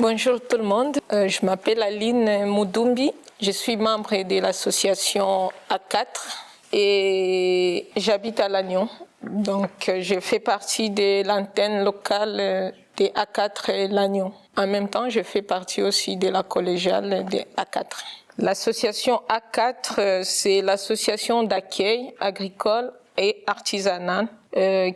Bonjour tout le monde, je m'appelle Aline Moudoumbi, je suis membre de l'association A4 et j'habite à Lannion. Donc je fais partie de l'antenne locale de A4 et Lannion. En même temps, je fais partie aussi de la collégiale de A4. L'association A4, c'est l'association d'accueil agricole et artisanale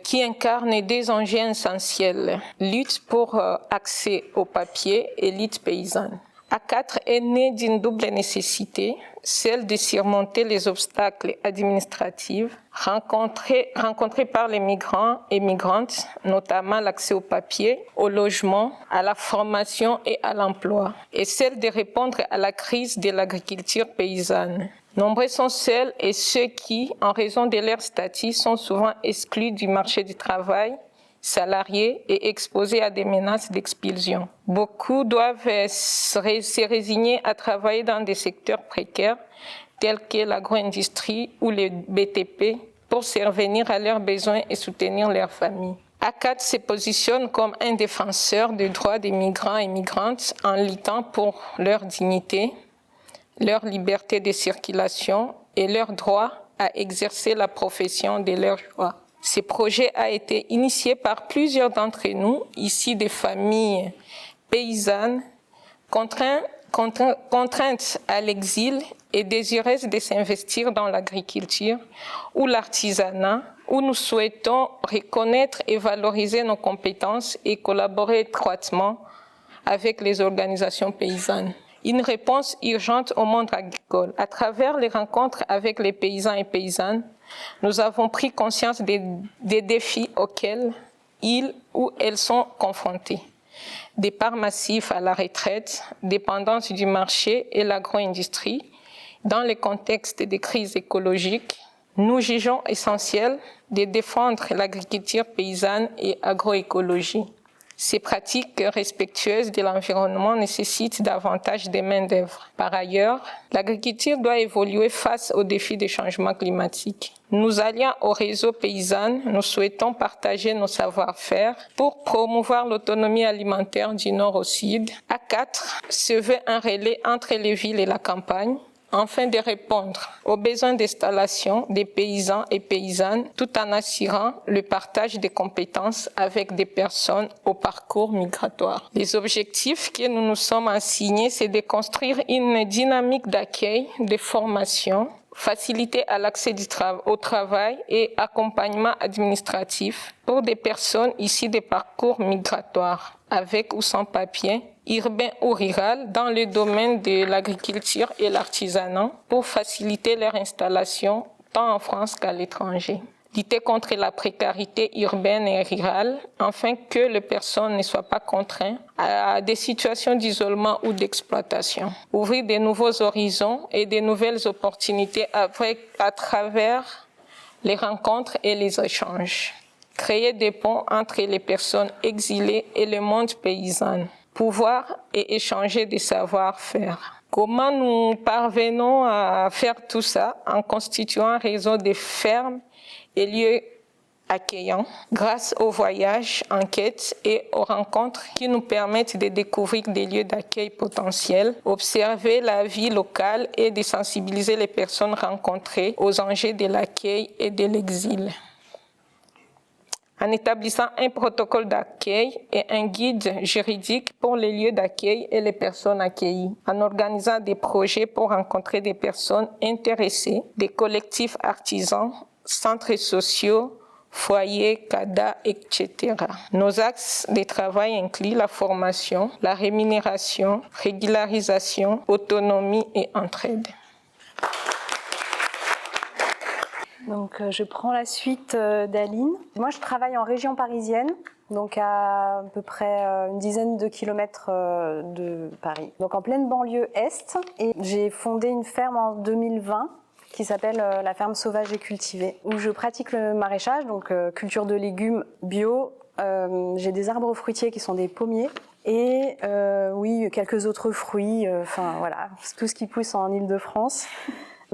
qui incarne des enjeux essentiels, lutte pour accès au papier et lutte paysanne. A4 est né d'une double nécessité, celle de surmonter les obstacles administratifs rencontrés par les migrants et migrantes, notamment l'accès au papier, au logement, à la formation et à l'emploi, et celle de répondre à la crise de l'agriculture paysanne. Nombreux sont celles et ceux qui, en raison de leur statut, sont souvent exclus du marché du travail, salariés et exposés à des menaces d'expulsion. Beaucoup doivent se résigner à travailler dans des secteurs précaires tels que l'agro-industrie ou le BTP pour subvenir à leurs besoins et soutenir leurs familles. A4 se positionne comme un défenseur des droits des migrants et migrantes en luttant pour leur dignité, leur liberté de circulation et leur droit à exercer la profession de leur choix. Ce projet a été initié par plusieurs d'entre nous, ici des familles paysannes, contraintes à l'exil et désireuses de s'investir dans l'agriculture ou l'artisanat, où nous souhaitons reconnaître et valoriser nos compétences et collaborer étroitement avec les organisations paysannes. Une réponse urgente au monde agricole. À travers les rencontres avec les paysans et paysannes, nous avons pris conscience des défis auxquels ils ou elles sont confrontés. Départ massif à la retraite, dépendance du marché et l'agro-industrie. Dans le contexte des crises écologiques, nous jugeons essentiel de défendre l'agriculture paysanne et agroécologie. Ces pratiques respectueuses de l'environnement nécessitent davantage de main-d'œuvre. Par ailleurs, l'agriculture doit évoluer face aux défis des changements climatiques. Nous alliant au réseau paysan, nous souhaitons partager nos savoir-faire pour promouvoir l'autonomie alimentaire du nord au sud. A4 se veut un relais entre les villes et la campagne, afin de répondre aux besoins d'installation des paysans et paysannes tout en assurant le partage des compétences avec des personnes au parcours migratoire. Les objectifs que nous nous sommes assignés, c'est de construire une dynamique d'accueil, de formation, faciliter à l'accès au travail et accompagnement administratif pour des personnes issues des parcours migratoires, avec ou sans papier, urbain ou rural, dans le domaine de l'agriculture et l'artisanat, pour faciliter leur installation tant en France qu'à l'étranger. Lutter contre la précarité urbaine et rurale, afin que les personnes ne soient pas contraintes à des situations d'isolement ou d'exploitation. Ouvrir de nouveaux horizons et de nouvelles opportunités à travers les rencontres et les échanges. Créer des ponts entre les personnes exilées et le monde paysan. Pouvoir et échanger des savoir-faire. Comment nous parvenons à faire tout ça en constituant un réseau de fermes et lieux accueillants grâce aux voyages, enquêtes et aux rencontres qui nous permettent de découvrir des lieux d'accueil potentiels, observer la vie locale et de sensibiliser les personnes rencontrées aux enjeux de l'accueil et de l'exil. En établissant un protocole d'accueil et un guide juridique pour les lieux d'accueil et les personnes accueillies, en organisant des projets pour rencontrer des personnes intéressées, des collectifs artisans, centres sociaux, foyers, CADA, etc. Nos axes de travail incluent la formation, la rémunération, régularisation, autonomie et entraide. Donc, je prends la suite d'Aline. Moi, je travaille en région parisienne, donc à peu près une dizaine de kilomètres de Paris. Donc en pleine banlieue est. Et j'ai fondé une ferme en 2020 qui s'appelle la ferme sauvage et cultivée, où je pratique le maraîchage, donc culture de légumes bio. J'ai des arbres fruitiers qui sont des pommiers. Et oui, quelques autres fruits, enfin voilà, tout ce qui pousse en Île-de-France.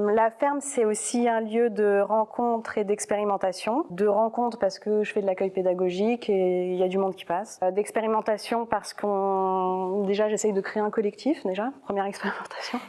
La ferme, c'est aussi un lieu de rencontre et d'expérimentation. De rencontre parce que je fais de l'accueil pédagogique et il y a du monde qui passe. D'expérimentation parce déjà j'essaye de créer un collectif, première expérimentation.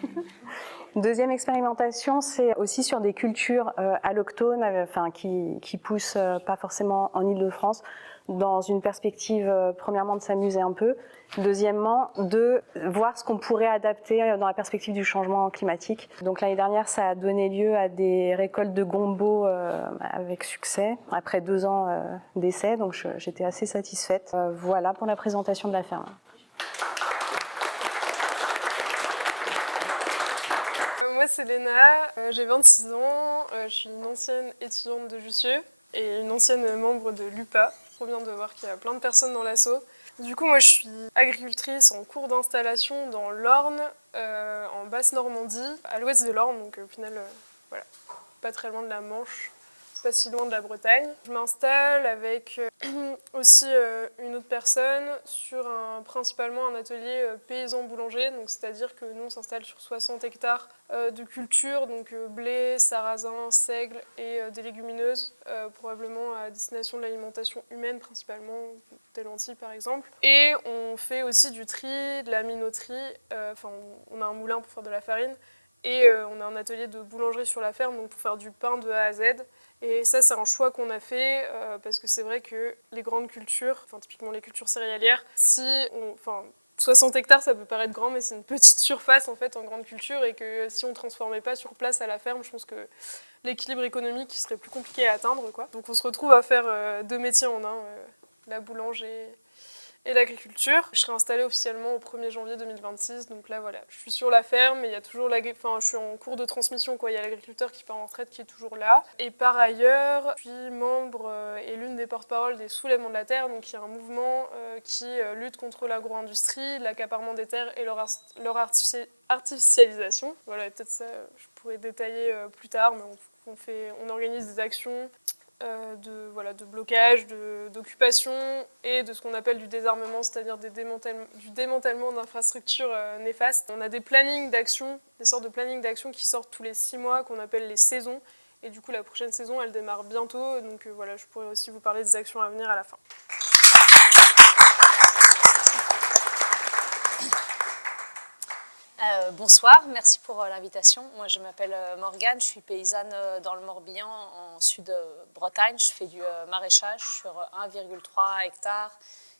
Deuxième expérimentation, c'est aussi sur des cultures allochtones, qui poussent pas forcément en Île-de-France, dans une perspective, premièrement, de s'amuser un peu, deuxièmement, de voir ce qu'on pourrait adapter dans la perspective du changement climatique. Donc l'année dernière, ça a donné lieu à des récoltes de gombo avec succès, après 2 ans d'essai, donc j'étais assez satisfaite. Voilà pour la présentation de la ferme. Moi, c'est Léna, j'ai 26 ans, je suis une ancienne étudiante de Jussieu et une ancienne membre de l'UPA. Trop bien de voir qu'il y a plein de personnes dans l'asso. Du coup, moi, je suis agricultrice en cours d'installation dans l'Orne, en Basse-Normandie, à l'ouest de l'Orne, donc au final, voilà, pas très loin de la Manche, pas si loin de la Bretagne. Je m'installe avec aussi une autre personne sur principalement un atelier paysan-boulanger, donc c'est-à-dire que nous on s'installe sur 60 hectares de culture, donc blé, sarrasin, seigle et des légumineuses, probablement à destination de l'alimentation humaine principalement, des lentilles par exemple. Et on fait aussi du tri, de la minoterie, on a un moulin pour faire de la farine, et on a un atelier de boulangerie sur la ferme, donc pour faire du pain de A à Z. Et ça, c'est un choix qu'on a fait parce que c'est vrai que les grandes cultures, typiquement les cultures céréalières, 60 hectares, ça peut paraître grand, mais c'est une petite surface en fait en grande culture, et que si on ne transformait pas sur place à la ferme, je pense que l'équilibre économique serait plus compliqué à atteindre, quoi. Donc on se retrouve à faire 2 métiers en un, la boulange et l'agriculture. Je serai installée officiellement au 1er janvier 2026, donc là voilà, je suis sur la ferme, mais il y a toujours je suis en cours de transmission, quoi. Il y a l'agriculteur qui part en retraite qui est toujours là. Et par ailleurs, je suis membre et l'une des porte-paroles des Soulèvements de la Terre, donc il y a un mouvement qui lutte contre l'agro-industrie, l'accaparement des terres et leur artificialisation. Voilà, peut-être ça, je pourrais détailler plus tard, mais on organise des actions de blocage, d'occupation et de ce qu'on appelle du désarmement, c'est-à-dire du démantèlement d'infrastructures néfastes. On a des plannings d'action, des sortes de plannings d'action qui sortent tous les 6 mois, qu'on appelle les saisons. Et du coup, la prochaine saison, elle démarre bientôt. Donc voilà, je pourrais aussi vous parler des actions à venir à la fin. Bonsoir, merci pour l'invitation. Moi, je m'appelle Morgane, je suis paysanne dans le Morbihan, en Sud-Bretagne. Je fais du maraîchage sur 1,3 hectare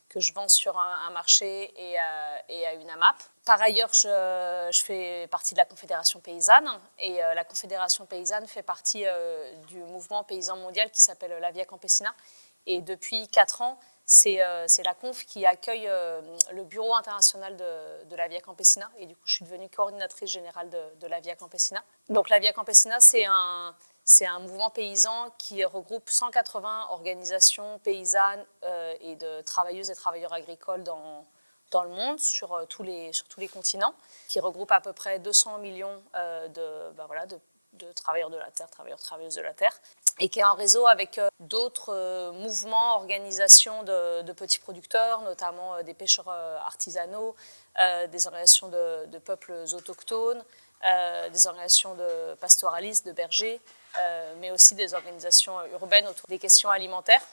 que je vends sur un marché et à une AMAP. Par ailleurs, je fais partie de la Confédération paysanne, et la Confédération paysanne fait partie du mouvement paysan mondial qui s'appelle la Via Campesina. Et depuis 4 ans, c'est la Conf qui accueille le bureau international de la Via Campesina, et du coup je suis devenue coordinatrice générale de la Via Campesina. Donc la Via Campesina, c'est un mouvement paysan qui regroupe 180 organisations paysannes et de travailleuses et travailleurs agricoles dans le monde, sur tous les continents, qui regroupe à peu près 200 millions de travailleurs de la terre, travailleuses de la terre, et qui est en réseau avec d'autres mouvements, organisations de petits producteurs, notamment des pêcheurs artisanaux, des organisations de peuples autochtones, des organisations de pastoralistes, de bergers, mais aussi des organisations urbaines autour des questions alimentaires.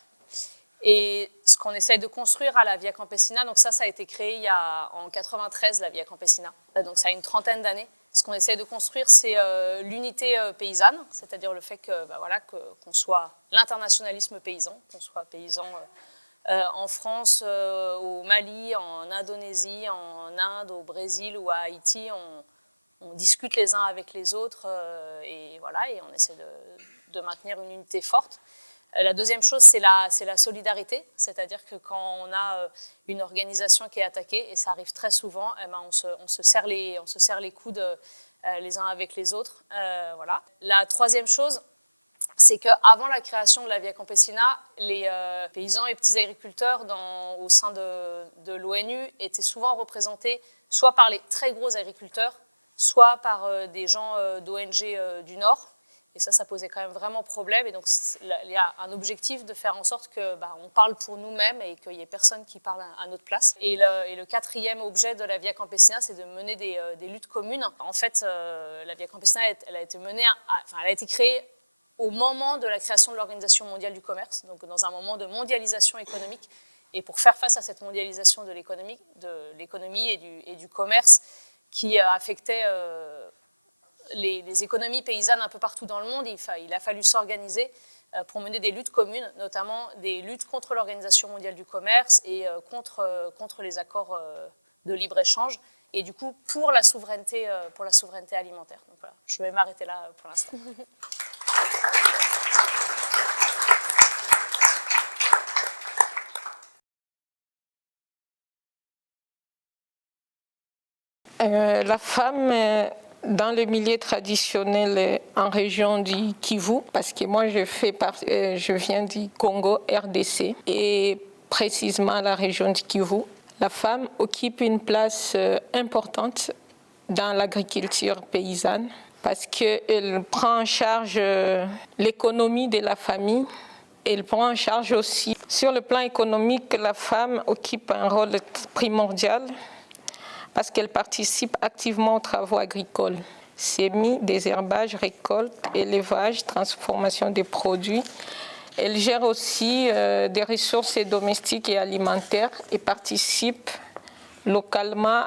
Et ce qu'on essaye de construire à la Via Campesina, donc ça a été créé en 93, la Via Campesina, donc ça a une 30aine d'années. Ce qu'on essaie de construire, c'est l'unité paysanne, c'est-à-dire le fait qu'on soit l'internationalisme paysan, qu'on soit paysan en France, au Mali, en Indonésie, en Inde, au Brésil ou à Haïti. On discute les uns avec les autres et on essaie de maintenir une unité forte. La deuxième chose, c'est la solidarité, c'est-à-dire que quand on a une organisation qui est attaquée, et ça arrive très souvent, on se serre les coudes les uns avec les autres. Voilà. La troisième chose, c'est qu'avant la création de la Via Campesina, les paysans et petits agriculteurs au sein de l'ONU étaient souvent représentés soit par les très gros agriculteurs, soit par des gens d'ONG du Nord. Et ça posait quand même vraiment problème. Et donc, il y a un objectif de faire en sorte qu'on parle pour nous-mêmes et qu'il n'y ait personne qui parle à notre place. Et le quatrième objet de la Via Campesina, c'est de mener des luttes communes. En fait, la Via Campesina, elle a été créée au moment de la création de l'Organisation mondiale du commerce, donc dans un moment de mondialisation économique. Et pour faire face à cette mondialisation de l'économie et du commerce qui affectait les économies paysannes un peu partout dans le monde, il a fallu s'organiser pour mener des luttes communes, notamment des luttes contre l'Organisation mondiale du commerce et contre les accords de libre-échange, et du coup pour la souveraineté alimentaire. Donc voilà, je vais m'arrêter là pour l'instant. La femme dans le milieu traditionnel en région du Kivu, parce que moi je viens du Congo RDC et précisément la région du Kivu, la femme occupe une place importante dans l'agriculture paysanne parce qu'elle prend en charge l'économie de la famille. Elle prend en charge aussi, sur le plan économique, la femme occupe un rôle primordial parce qu'elle participe activement aux travaux agricoles. Semis, désherbage, récolte, élevage, transformation des produits. Elle gère aussi des ressources domestiques et alimentaires et participe localement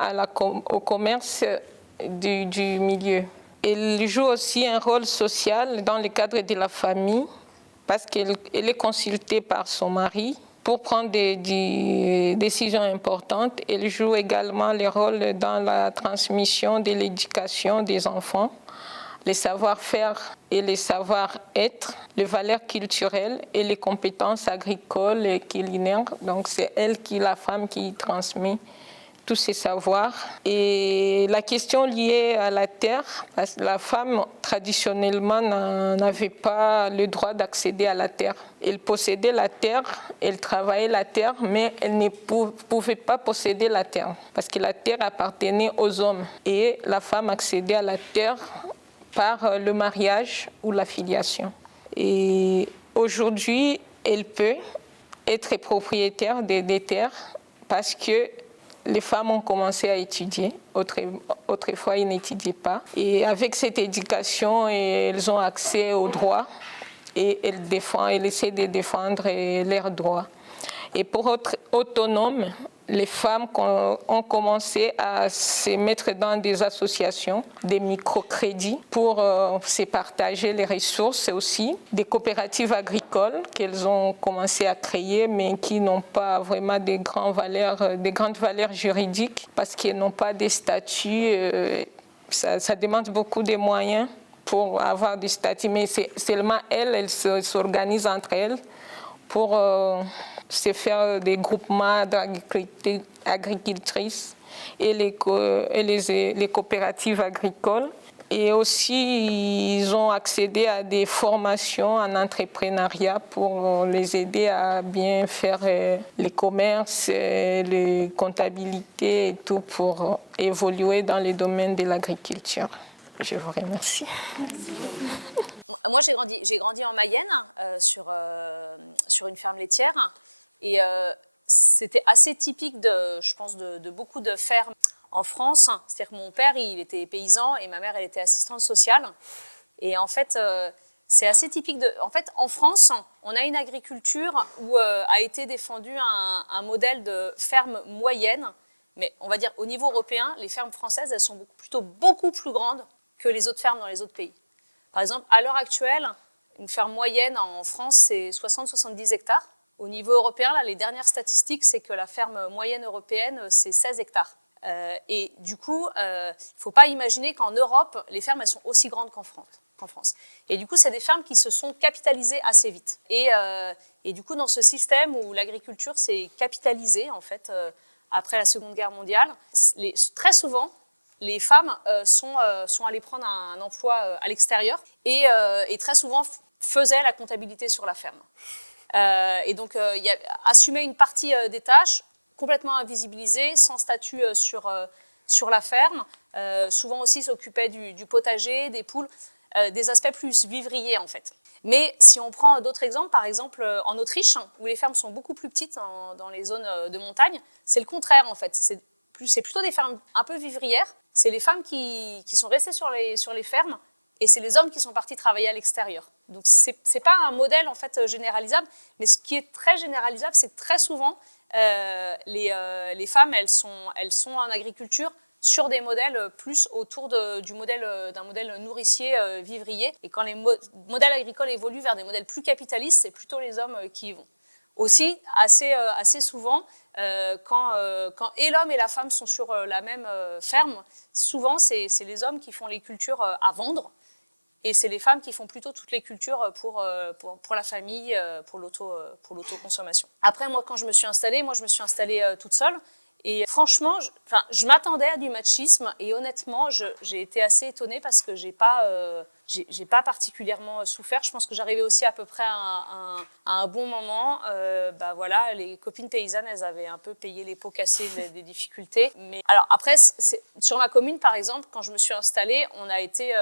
au commerce du milieu. Elle joue aussi un rôle social dans le cadre de la famille parce qu'elle est consultée par son mari pour prendre des décisions importantes. Elle joue également le rôle dans la transmission de l'éducation des enfants, les savoir-faire et les savoir-être, les valeurs culturelles et les compétences agricoles et culinaires. Donc c'est la femme qui transmet tous ces savoirs. Et la question liée à la terre, parce que la femme traditionnellement n'avait pas le droit d'accéder à la terre. Elle possédait la terre, elle travaillait la terre, mais elle ne pouvait pas posséder la terre, parce que la terre appartenait aux hommes. Et la femme accédait à la terre par le mariage ou la filiation. Et aujourd'hui, elle peut être propriétaire des terres parce que les femmes ont commencé à étudier. Autrefois, ils n'étudiaient pas. Et avec cette éducation, elles ont accès aux droits et elles essaient de défendre leurs droits. Et pour être autonomes, les femmes ont commencé à se mettre dans des associations, des microcrédits pour se partager les ressources aussi, des coopératives agricoles qu'elles ont commencé à créer mais qui n'ont pas vraiment des grandes valeurs juridiques parce qu'elles n'ont pas de statut. Ça demande beaucoup de moyens pour avoir des statuts, mais seulement elles s'organisent entre elles pour se faire des groupements d'agricultrices et les coopératives agricoles. Et aussi, ils ont accédé à des formations en entrepreneuriat pour les aider à bien faire les commerces, les comptabilités et tout pour évoluer dans le domaine de l'agriculture. Je vous remercie. Moi, j'ai grandi en Mayenne, sur une ferme laitière. Et c'était assez typique, je pense, de beaucoup de fermes en France. C'est-à-dire que mon père, il était paysan et ma mère, elle était assistante sociale. Et en fait, c'est assez typique En fait, en France, on a une agriculture où a été défendu un modèle de ferme moyenne. Mais on va dire, au niveau européen, les fermes françaises, elles sont plutôt beaucoup plus grandes que les autres fermes dans les autres pays. Par exemple, à l'heure actuelle, une ferme moyenne en France, c'est 60-70 hectares. Au niveau européen, là, les dernières statistiques, c'est que la ferme moyenne européenne, c'est 16 hectares. Et du coup, il ne faut pas imaginer qu'en Europe, les fermes elles sont aussi grandes qu'en France. Et du coup, c'est des fermes qui se sont capitalisées assez vite. Et du coup, dans ce système où l'agriculture s'est capitalisée, en fait, après la Seconde Guerre mondiale, très souvent, les femmes sont allées prendre un emploi à l'extérieur et très souvent faisaient la comptabilité sur la ferme. Et donc, assumer une partie des tâches complètement invisibilisées, sans statut sur la ferme, souvent aussi s'occupaient du potager, des poules. des aspects plus vivriers en fait. Mais si on prend d'autres exemples, par exemple en Autriche, où les fermes sont beaucoup plus petites dans les zones de montagne, c'est le contraire en fait. C'est plutôt des fermes un peu vivrières. C'est les femmes qui sont restées sur les fermes et c'est les hommes qui sont partis travailler à l'extérieur. Donc c'est pas un modèle en fait généralisable, mais ce qui est très généralisable, c'est que très souvent les femmes elles sont en agriculture sur des modèles plus autour d'un modèle nourricier vivrier. Et quand les modèles agricoles évoluent vers des modèles plus capitalistes, c'est plutôt les hommes qui y vont. Aussi, assez souvent, quand et l'homme et la femme sont sur la même ferme, souvent c'est les hommes qui font les cultures à vendre et c'est les femmes qui font plutôt toutes les cultures pour la famille, pour l'autoconsommation. Après, moi, quand je me suis installée, toute seule. Et franchement, je m'attendais à du machisme et honnêtement, j'ai été assez étonnée parce que j'ai pas particulièrement souffert. Je pense que j'arrivais aussi à peu près à un bon moment. Voilà, les copines paysannes, elles avaient un peu payé les pots cassés des difficultés. Mais alors après, sur ma commune, par exemple, quand je me suis installée, on a été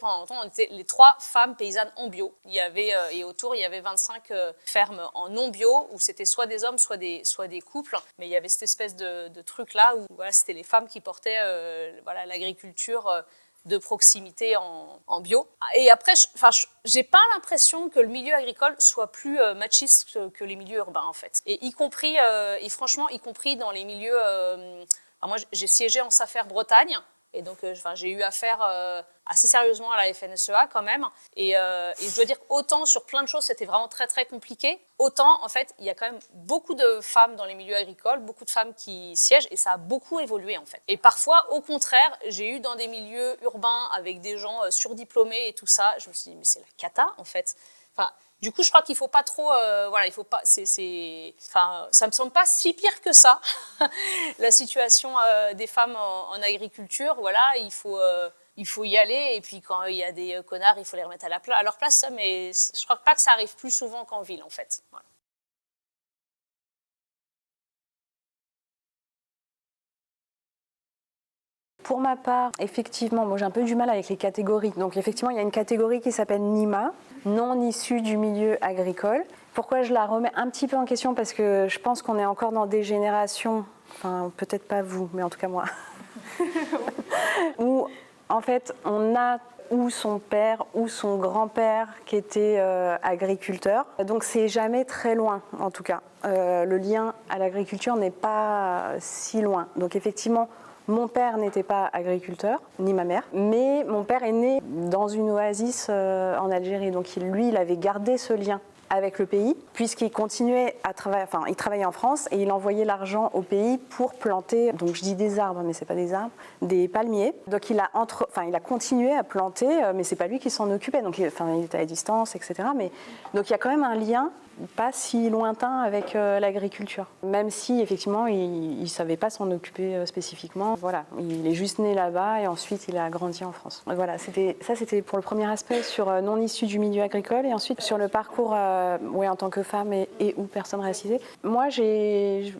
pendant longtemps, on était les 3 femmes paysannes en bio. Et autour, il y avait 25 fermes en non bio, où c'était soit des hommes, soit des couples. Mais il y avait cette espèce de truc-là, où voilà, c'était les femmes qui portaient l'agriculture de proximité en bio. Et après, j'ai pas l'impression que le milieu agricole soit plus machiste que les milieux urbains, en fait. Et y compris dans les milieux... moi, j'ai siégé en SAFER Bretagne, et donc j'ai eu affaire assez sérieusement à la FNSEA quand même. Et je dois dire qu'autant sur plein de choses, c'était vraiment très très compliqué, autant en fait, il y a quand même beaucoup de femmes dans les milieux agricoles, beaucoup de femmes qui siègent, et ça a beaucoup évolué en fait. Et parfois, au contraire, j'ai eu dans des milieux urbains avec des gens surdiplômés et tout ça, je me suis dit, mais c'est la cata en fait. Du coup, je crois qu'il faut pas trop, il faut pas. Ça me semble pas si pire que ça, la situation des femmes en agriculture. Voilà, il faut y aller. Et puis quand il y a des connards, il faut les remettre à leur place. Mais je crois pas que ça arrive plus souvent qu'en ville, en fait. Voilà. Pour ma part, effectivement, moi j'ai un peu du mal avec les catégories. Donc effectivement, il y a une catégorie qui s'appelle NIMA, non issue du milieu agricole. Pourquoi je la remets un petit peu en question? Parce que je pense qu'on est encore dans des générations, enfin peut-être pas vous, mais en tout cas moi, où en fait on a ou son père ou son grand-père qui était agriculteur. Donc c'est jamais très loin en tout cas. Le lien à l'agriculture n'est pas si loin. Donc effectivement, mon père n'était pas agriculteur, ni ma mère, mais mon père est né dans une oasis en Algérie. Donc il avait gardé ce lien avec le pays, puisqu'il continuait à travailler, enfin il travaillait en France et il envoyait l'argent au pays pour planter, donc je dis des arbres, mais c'est pas des arbres, des palmiers. Donc il a continué à planter, mais c'est pas lui qui s'en occupait, donc il était à distance, etc. Mais, donc il y a quand même un lien pas si lointain avec l'agriculture, même si effectivement il savait pas s'en occuper spécifiquement. Voilà, il est juste né là-bas et ensuite il a grandi en France. Donc voilà, c'était pour le premier aspect sur non issu du milieu agricole, et ensuite sur le parcours en tant que femme et ou personne racisée. Moi je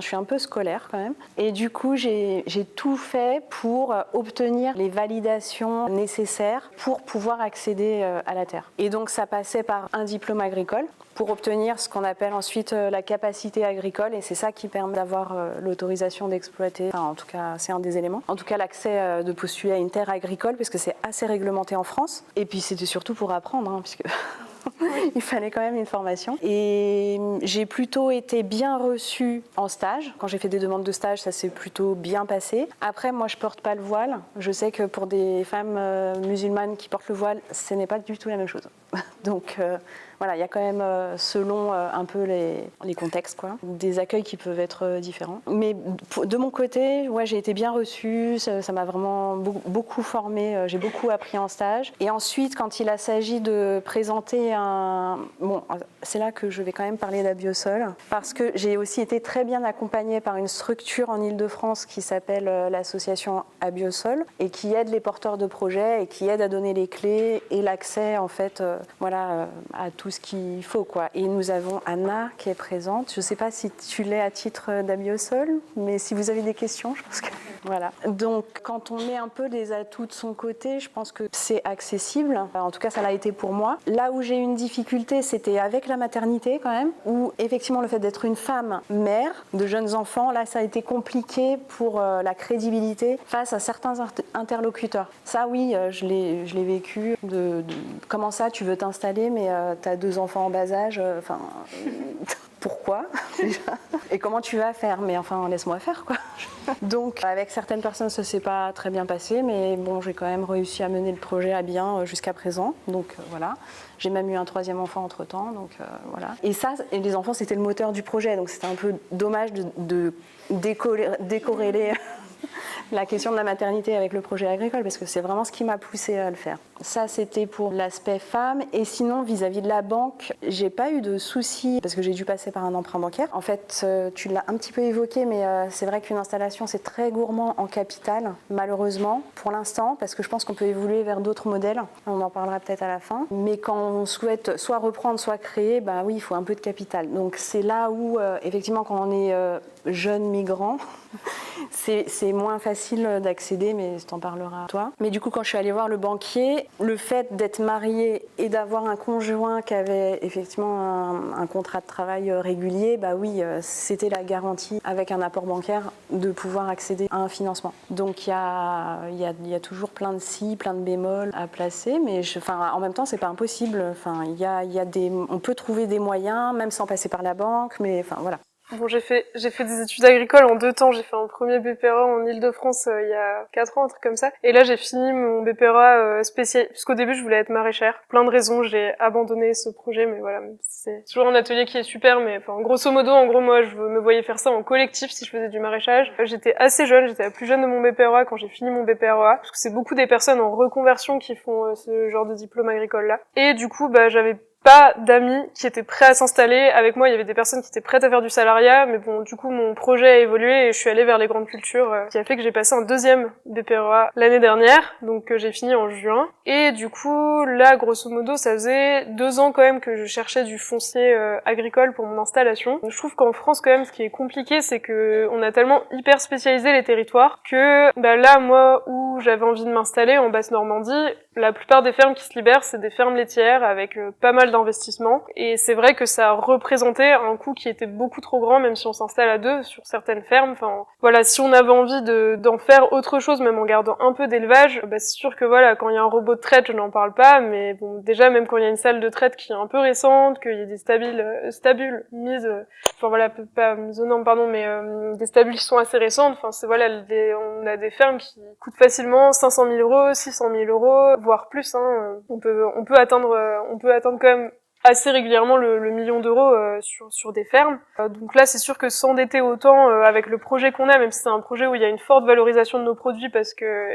suis un peu scolaire quand même, et du coup j'ai tout fait pour obtenir les validations nécessaires pour pouvoir accéder à la terre. Et donc ça passait par un diplôme agricole, pour obtenir ce qu'on appelle ensuite la capacité agricole, et c'est ça qui permet d'avoir l'autorisation d'exploiter, enfin en tout cas c'est un des éléments, en tout cas l'accès de postuler à une terre agricole, parce que c'est assez réglementé en France, et puis c'était surtout pour apprendre, puisque il fallait quand même une formation. Et j'ai plutôt été bien reçue en stage. Quand j'ai fait des demandes de stage, ça s'est plutôt bien passé. Après, moi, je porte pas le voile. Je sais que pour des femmes musulmanes qui portent le voile, ce n'est pas du tout la même chose. Donc, voilà, il y a quand même, selon un peu les contextes, quoi, des accueils qui peuvent être différents. Mais de mon côté, ouais, j'ai été bien reçue. Ça m'a vraiment beaucoup formée. J'ai beaucoup appris en stage. Et ensuite, quand il a s'agi de présenter c'est là que je vais quand même parler d'Abiosol, parce que j'ai aussi été très bien accompagnée par une structure en Île-de-France qui s'appelle l'association Abiosol, et qui aide les porteurs de projets et qui aide à donner les clés et l'accès en fait, à tout ce qu'il faut, quoi. Et nous avons Anna qui est présente. Je ne sais pas si tu l'es à titre d'Abiosol, mais si vous avez des questions, je pense que... Voilà. Donc, quand on met un peu les atouts de son côté, je pense que c'est accessible. En tout cas, ça l'a été pour moi. Là où j'ai eu une difficulté, c'était avec la maternité quand même, où effectivement le fait d'être une femme mère de jeunes enfants, là, ça a été compliqué pour la crédibilité face à certains interlocuteurs. Ça, oui, je l'ai vécu. Comment ça, tu veux t'installer, mais tu as 2 enfants en bas âge, pourquoi déjà? Et comment tu vas faire? Mais enfin, laisse-moi faire, quoi. Donc, avec certaines personnes, ça s'est pas très bien passé, mais bon, j'ai quand même réussi à mener le projet à bien jusqu'à présent. Donc, voilà. J'ai même eu un 3e enfant entre-temps, donc voilà. Et ça, et les enfants, c'était le moteur du projet, donc c'était un peu dommage de décorréler la question de la maternité avec le projet agricole, parce que c'est vraiment ce qui m'a poussée à le faire. Ça, c'était pour l'aspect femme. Et sinon, vis-à-vis de la banque, j'ai pas eu de soucis, parce que j'ai dû passer par un emprunt bancaire. En fait, tu l'as un petit peu évoqué, mais c'est vrai qu'une installation, c'est très gourmand en capital, malheureusement, pour l'instant, parce que je pense qu'on peut évoluer vers d'autres modèles. On en parlera peut-être à la fin. Mais quand on souhaite soit reprendre, soit créer, bah oui, il faut un peu de capital. Donc c'est là où, effectivement, quand on est jeune migrant, c'est moins facile d'accéder, mais t'en parleras toi. Mais du coup, quand je suis allée voir le banquier, le fait d'être mariée et d'avoir un conjoint qui avait effectivement un contrat de travail régulier, bah oui, c'était la garantie avec un apport bancaire de pouvoir accéder à un financement. Donc il y a toujours plein de si, plein de bémols à placer, mais en même temps, c'est pas impossible. Enfin, on peut trouver des moyens, même sans passer par la banque, mais enfin voilà. Bon, j'ai fait des études agricoles en 2 temps. J'ai fait un premier BPRA en Île-de-France il y a 4 ans, un truc comme ça. Et là, j'ai fini mon BPRA spécial, puisqu'au début, je voulais être maraîchère. Plein de raisons, j'ai abandonné ce projet, mais voilà, c'est toujours un atelier qui est super, mais enfin, grosso modo, en gros, moi, je me voyais faire ça en collectif si je faisais du maraîchage. J'étais assez jeune, j'étais la plus jeune de mon BPRA quand j'ai fini mon BPRA, parce que c'est beaucoup des personnes en reconversion qui font ce genre de diplôme agricole-là. Et du coup, bah, j'avais pas d'amis qui étaient prêts à s'installer. Avec moi, il y avait des personnes qui étaient prêtes à faire du salariat, mais bon, du coup, mon projet a évolué et je suis allée vers les grandes cultures, qui a fait que j'ai passé un 2e BPRA l'année dernière, donc j'ai fini en juin. Et du coup, là, grosso modo, ça faisait 2 ans quand même que je cherchais du foncier agricole pour mon installation. Donc, je trouve qu'en France, quand même, ce qui est compliqué, c'est que on a tellement hyper spécialisé les territoires que, bah là, moi, où j'avais envie de m'installer en Basse-Normandie, la plupart des fermes qui se libèrent, c'est des fermes laitières avec pas mal d'investissement. Et c'est vrai que ça représentait un coût qui était beaucoup trop grand, même si on s'installe à 2 sur certaines fermes. Enfin, voilà, si on avait envie d'en faire autre chose, même en gardant un peu d'élevage, bah c'est sûr que voilà, quand il y a un robot de traite, je n'en parle pas, mais bon, déjà, même quand il y a une salle de traite qui est un peu récente, qu'il y a des stabules mises, enfin voilà, pas mises aux normes, pardon, mais des stabules qui sont assez récentes, enfin c'est voilà, on a des fermes qui coûtent facilement 500 000 euros, 600 000 euros, voire plus, hein. On peut atteindre quand même assez régulièrement le million d'euros sur des fermes. Donc là, c'est sûr que s'endetter autant avec le projet qu'on a, même si c'est un projet où il y a une forte valorisation de nos produits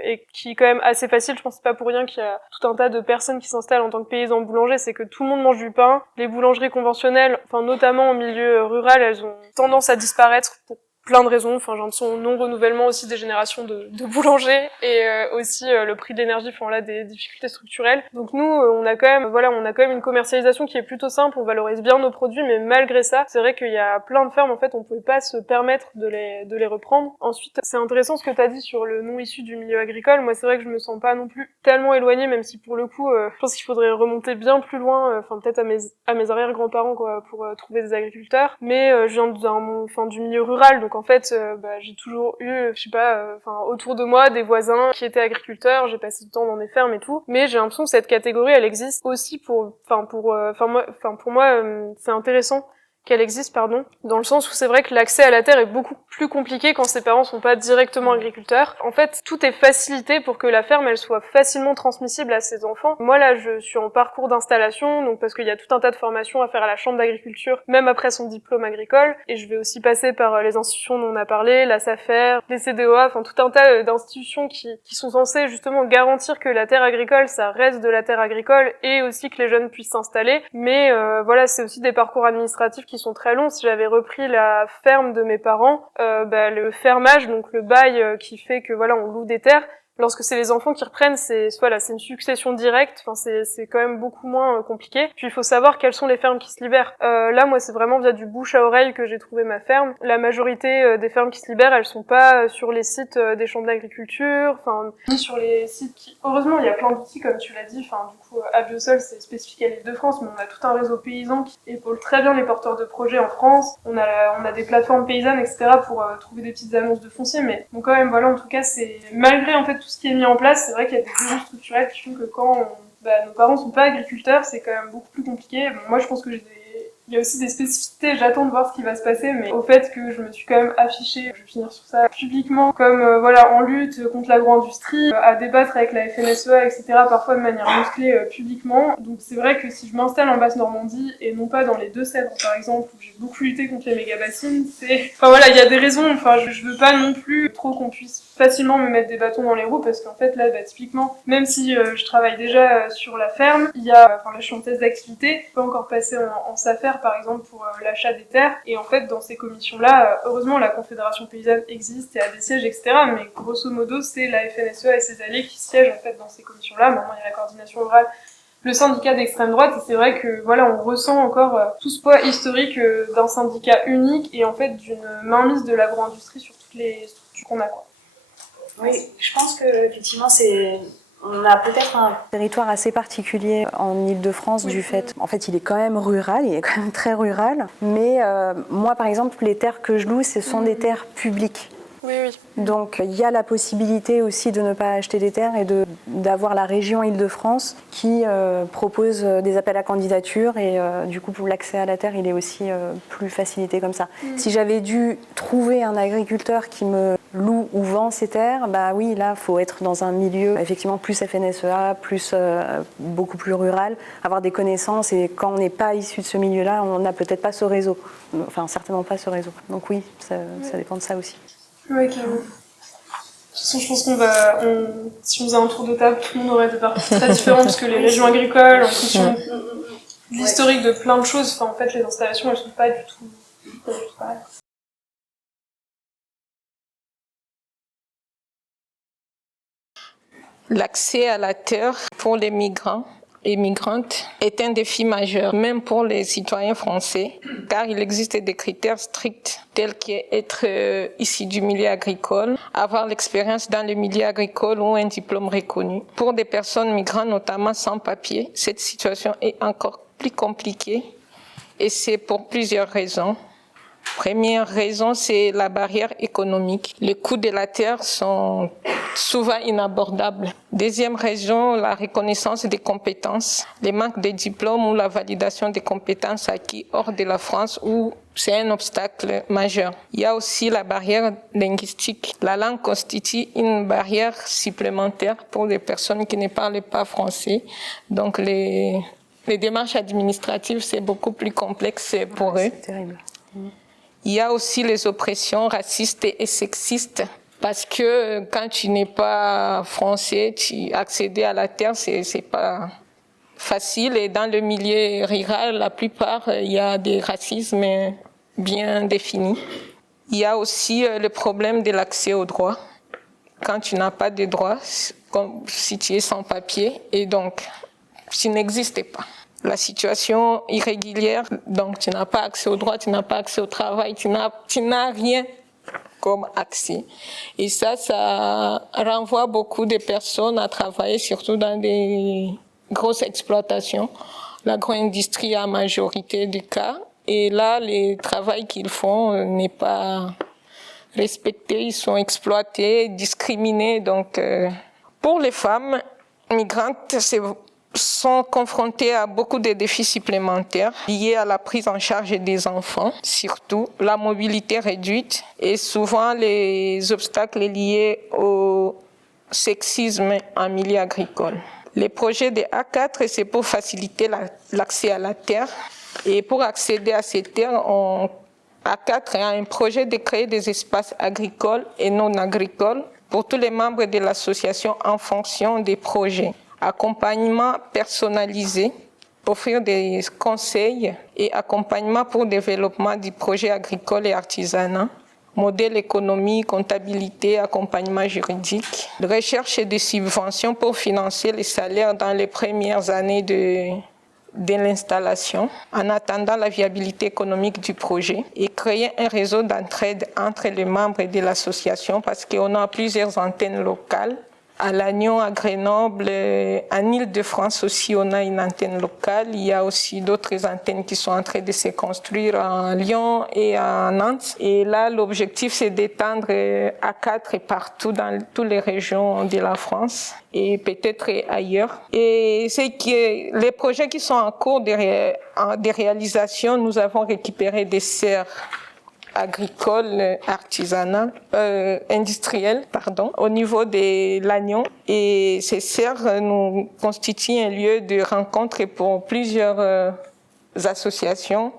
et qui est quand même assez facile, je pense que c'est pas pour rien qu'il y a tout un tas de personnes qui s'installent en tant que paysans boulangers, c'est que tout le monde mange du pain. Les boulangeries conventionnelles, enfin notamment en milieu rural, elles ont tendance à disparaître pour plein de raisons, enfin genre son non-renouvellement aussi des générations de boulangers et aussi le prix de l'énergie, enfin là des difficultés structurelles. Donc nous on a quand même une commercialisation qui est plutôt simple, on valorise bien nos produits, mais malgré ça, c'est vrai qu'il y a plein de fermes en fait on pouvait pas se permettre de les reprendre. Ensuite, c'est intéressant ce que tu as dit sur le non issu du milieu agricole. Moi c'est vrai que je me sens pas non plus tellement éloignée, même si pour le coup je pense qu'il faudrait remonter bien plus loin, enfin peut-être à mes arrière-grands-parents quoi pour trouver des agriculteurs, mais je viens du milieu rural, donc en fait, j'ai toujours eu, je sais pas, autour de moi, des voisins qui étaient agriculteurs. J'ai passé du temps dans des fermes et tout. Mais j'ai l'impression que cette catégorie, elle existe aussi pour moi, c'est intéressant qu'elle existe, dans le sens où c'est vrai que l'accès à la terre est beaucoup plus compliqué quand ses parents sont pas directement agriculteurs. En fait, tout est facilité pour que la ferme, elle soit facilement transmissible à ses enfants. Moi, là, je suis en parcours d'installation, donc parce qu'il y a tout un tas de formations à faire à la chambre d'agriculture, même après son diplôme agricole, et je vais aussi passer par les institutions dont on a parlé, la SAFER, les CDOA, enfin tout un tas d'institutions qui sont censées justement garantir que la terre agricole, ça reste de la terre agricole, et aussi que les jeunes puissent s'installer. Mais voilà, c'est aussi des parcours administratifs qui sont très longs. Si j'avais repris la ferme de mes parents, le fermage, donc le bail qui fait que voilà on loue des terres, lorsque c'est les enfants qui reprennent, c'est une succession directe. Enfin, c'est quand même beaucoup moins compliqué. Puis il faut savoir quelles sont les fermes qui se libèrent. Là, moi, c'est vraiment via du bouche à oreille que j'ai trouvé ma ferme. La majorité des fermes qui se libèrent, elles sont pas sur les sites des chambres d'agriculture, enfin, ni sur les sites qui... Heureusement, il y a plein d'outils, comme tu l'as dit. Enfin, du coup, Abiosol, c'est spécifique à l'Île-de-France, mais on a tout un réseau paysan qui épaule très bien les porteurs de projets en France. On a des plateformes paysannes, etc., pour trouver des petites annonces de foncier, mais bon, quand même, voilà, en tout cas, c'est malgré en fait tout ce qui est mis en place, c'est vrai qu'il y a des raisons structurelles qui font que quand nos parents sont pas agriculteurs, c'est quand même beaucoup plus compliqué. Bon, moi, je pense que il y a aussi des spécificités, j'attends de voir ce qui va se passer, mais au fait que je me suis quand même affichée, je vais finir sur ça, publiquement, comme en lutte contre l'agro-industrie, à débattre avec la FNSEA, etc., parfois de manière musclée publiquement. Donc c'est vrai que si je m'installe en Basse-Normandie, et non pas dans les Deux-Sèvres, par exemple, où j'ai beaucoup lutté contre les méga-bassines, enfin voilà, il y a des raisons, enfin je veux pas non plus trop qu'on puisse facilement me mettre des bâtons dans les roues, parce qu'en fait là, typiquement, même si je travaille déjà sur la ferme, il y a, là je suis en test d'activité, je peux encore passer en SAFER, par exemple, pour l'achat des terres. Et en fait, dans ces commissions-là, heureusement, la Confédération paysanne existe et a des sièges, etc. Mais grosso modo, c'est la FNSEA et ses alliés qui siègent en fait dans ces commissions-là. Maintenant, il y a la coordination rurale, le syndicat d'extrême droite. Et c'est vrai que voilà, on ressent encore tout ce poids historique d'un syndicat unique et en fait d'une mainmise de l'agro-industrie sur toutes les structures qu'on a, quoi. Oui, je pense que effectivement on a peut-être un territoire assez particulier en Île-de-France du fait, en fait, il est quand même rural, il est quand même très rural. Mais moi, par exemple, les terres que je loue, ce sont des terres publiques. Donc, il y a la possibilité aussi de ne pas acheter des terres et d'avoir la région Île-de-France qui propose des appels à candidature et du coup, pour l'accès à la terre, il est aussi plus facilité comme ça. Si j'avais dû trouver un agriculteur qui me loue ou vend ses terres, bah oui, là, il faut être dans un milieu effectivement plus FNSEA, beaucoup plus rural, avoir des connaissances et quand on n'est pas issu de ce milieu-là, on n'a peut-être pas ce réseau. Enfin, certainement pas ce réseau. Donc oui, ça dépend de ça aussi. Ouais, carrément. De toute façon, je pense si on faisait un tour de table, tout le monde aurait des parcours très différents, parce que les régions agricoles, en fonction de l'historique de plein de choses, enfin, en fait, les installations, elles sont pas du tout pareilles. L'accès à la terre pour les migrants et migrantes est un défi majeur, même pour les citoyens français, car il existe des critères stricts tels qu'être issu du milieu agricole, avoir l'expérience dans le milieu agricole ou un diplôme reconnu. Pour des personnes migrantes, notamment sans papier, cette situation est encore plus compliquée et c'est pour plusieurs raisons. Première raison, c'est la barrière économique. Les coûts de la terre sont souvent inabordables. Deuxième raison, la reconnaissance des compétences, les manques de diplômes ou la validation des compétences acquises hors de la France où c'est un obstacle majeur. Il y a aussi la barrière linguistique. La langue constitue une barrière supplémentaire pour les personnes qui ne parlent pas français. Donc les démarches administratives, c'est beaucoup plus complexe pour eux. C'est terrible. Il y a aussi les oppressions racistes et sexistes, parce que quand tu n'es pas français, accéder à la terre, c'est pas facile. Et dans le milieu rural, la plupart, il y a des racismes bien définis. Il y a aussi le problème de l'accès aux droits. Quand tu n'as pas de droits, comme si tu es sans papier, et donc tu n'existes pas. La situation irrégulière, donc tu n'as pas accès aux droits, tu n'as pas accès au travail, tu n'as rien comme accès. Et ça renvoie beaucoup de personnes à travailler surtout dans des grosses exploitations. L'agro-industrie a la majorité des cas. Et là, le travail qu'ils font n'est pas respecté, ils sont exploités, discriminés. Donc, pour les femmes migrantes, sont confrontés à beaucoup de défis supplémentaires liés à la prise en charge des enfants, surtout la mobilité réduite et souvent les obstacles liés au sexisme en milieu agricole. Les projets de A4, c'est pour faciliter l'accès à la terre. Et pour accéder à ces terres, A4 a un projet de créer des espaces agricoles et non agricoles pour tous les membres de l'association en fonction des projets. Accompagnement personnalisé, offrir des conseils et accompagnement pour le développement du projet agricole et artisanal, modèle économique, comptabilité, accompagnement juridique, recherche et des subventions pour financer les salaires dans les premières années de l'installation, en attendant la viabilité économique du projet, et créer un réseau d'entraide entre les membres de l'association parce qu'on a plusieurs antennes locales. À Lannion, à Grenoble, en Île-de-France aussi, on a une antenne locale. Il y a aussi d'autres antennes qui sont en train de se construire à Lyon et à Nantes. Et là, l'objectif, c'est d'étendre à 4 partout dans toutes les régions de la France et peut-être ailleurs. Et c'est que les projets qui sont en cours de réalisation, nous avons récupéré des serres agricole, artisanal, industriel, au niveau de Lannion. Et ces serres nous constituent un lieu de rencontre pour plusieurs associations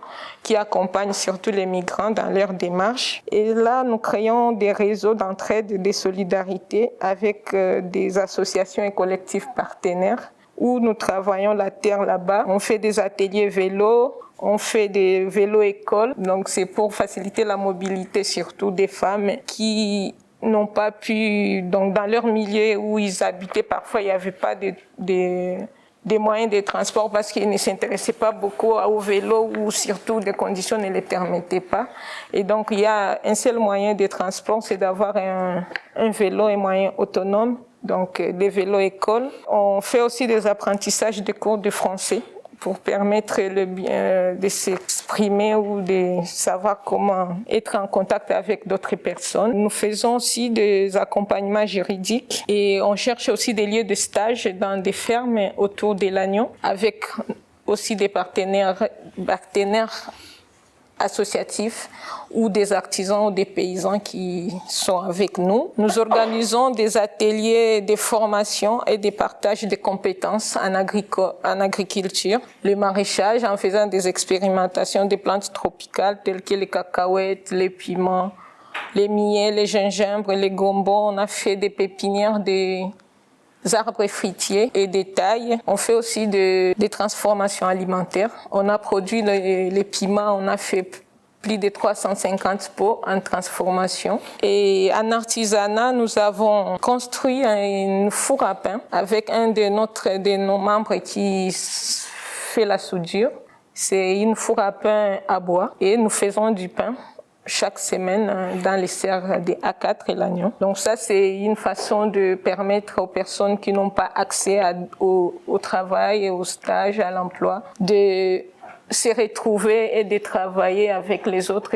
qui accompagnent surtout les migrants dans leur démarche. Et là, nous créons des réseaux d'entraide et de solidarité avec des associations et collectifs partenaires où nous travaillons la terre là-bas. On fait des ateliers vélo, on fait des vélos-écoles, donc c'est pour faciliter la mobilité surtout des femmes qui n'ont pas pu, donc dans leur milieu où ils habitaient, parfois il n'y avait pas des moyens de transport parce qu'ils ne s'intéressaient pas beaucoup au vélo ou surtout des conditions ne les permettaient pas. Et donc il y a un seul moyen de transport, c'est d'avoir un vélo, un moyen autonome, donc des vélos-écoles. On fait aussi des apprentissages de cours de français pour permettre de s'exprimer ou de savoir comment être en contact avec d'autres personnes. Nous faisons aussi des accompagnements juridiques et on cherche aussi des lieux de stage dans des fermes autour de Lannion avec aussi des partenaires associatifs ou des artisans ou des paysans qui sont avec nous. Nous organisons des ateliers de formation et de partage de compétences en agriculture, le maraîchage en faisant des expérimentations de plantes tropicales telles que les cacahuètes, les piments, les millet, les gingembres, les gombos. On a fait des pépinières des arbres fruitiers et des tailles. On fait aussi des transformations alimentaires. On a produit les piments, on a fait plus de 350 pots en transformation. Et en artisanat, nous avons construit une four à pain avec un de nos membres qui fait la soudure. C'est une four à pain à bois et nous faisons du pain chaque semaine dans les serres des A4 et Lannion. Donc ça, c'est une façon de permettre aux personnes qui n'ont pas accès au travail, au stage, à l'emploi, de se retrouver et de travailler avec les autres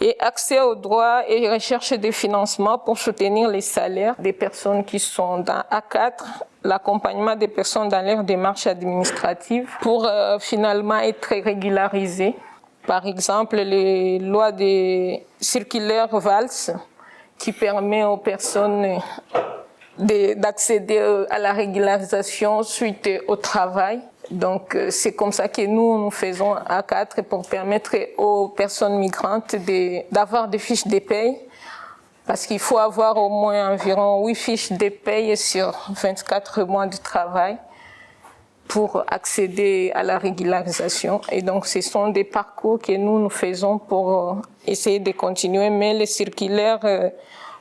et accès aux droits et recherche des financements pour soutenir les salaires des personnes qui sont dans A4, l'accompagnement des personnes dans leur démarche administrative pour finalement être régularisées. Par exemple, les lois des circulaires VALS qui permet aux personnes d'accéder à la régularisation suite au travail. Donc, c'est comme ça que nous faisons à 4 pour permettre aux personnes migrantes d'avoir des fiches de paye. Parce qu'il faut avoir au moins environ 8 fiches de paye sur 24 mois de travail pour accéder à la régularisation. Et donc, ce sont des parcours que nous faisons pour essayer de continuer. Mais les circulaires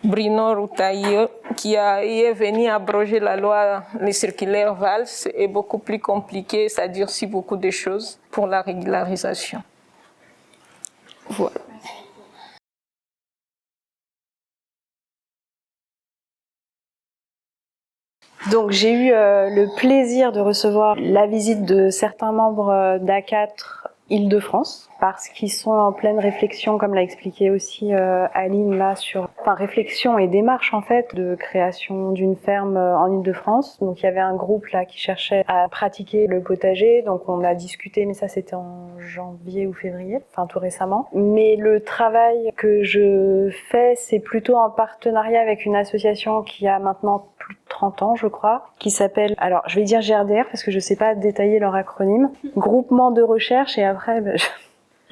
Bruno Rutailleau, qui est venu abroger la loi, les circulaires VALS, est beaucoup plus compliqué, ça durcit beaucoup de choses pour la régularisation. Voilà. Donc j'ai eu le plaisir de recevoir la visite de certains membres d'A4 Île-de-France, parce qu'ils sont en pleine réflexion, comme l'a expliqué aussi Aline là, sur réflexion et démarche en fait de création d'une ferme en Île-de-France. Donc il y avait un groupe là qui cherchait à pratiquer le potager, donc on a discuté, mais ça c'était en janvier ou février, enfin tout récemment. Mais le travail que je fais, c'est plutôt en partenariat avec une association qui a maintenant plus de 30 ans, je crois, qui s'appelle, alors je vais dire GRDR parce que je sais pas détailler leur acronyme, Groupement de recherche, et après,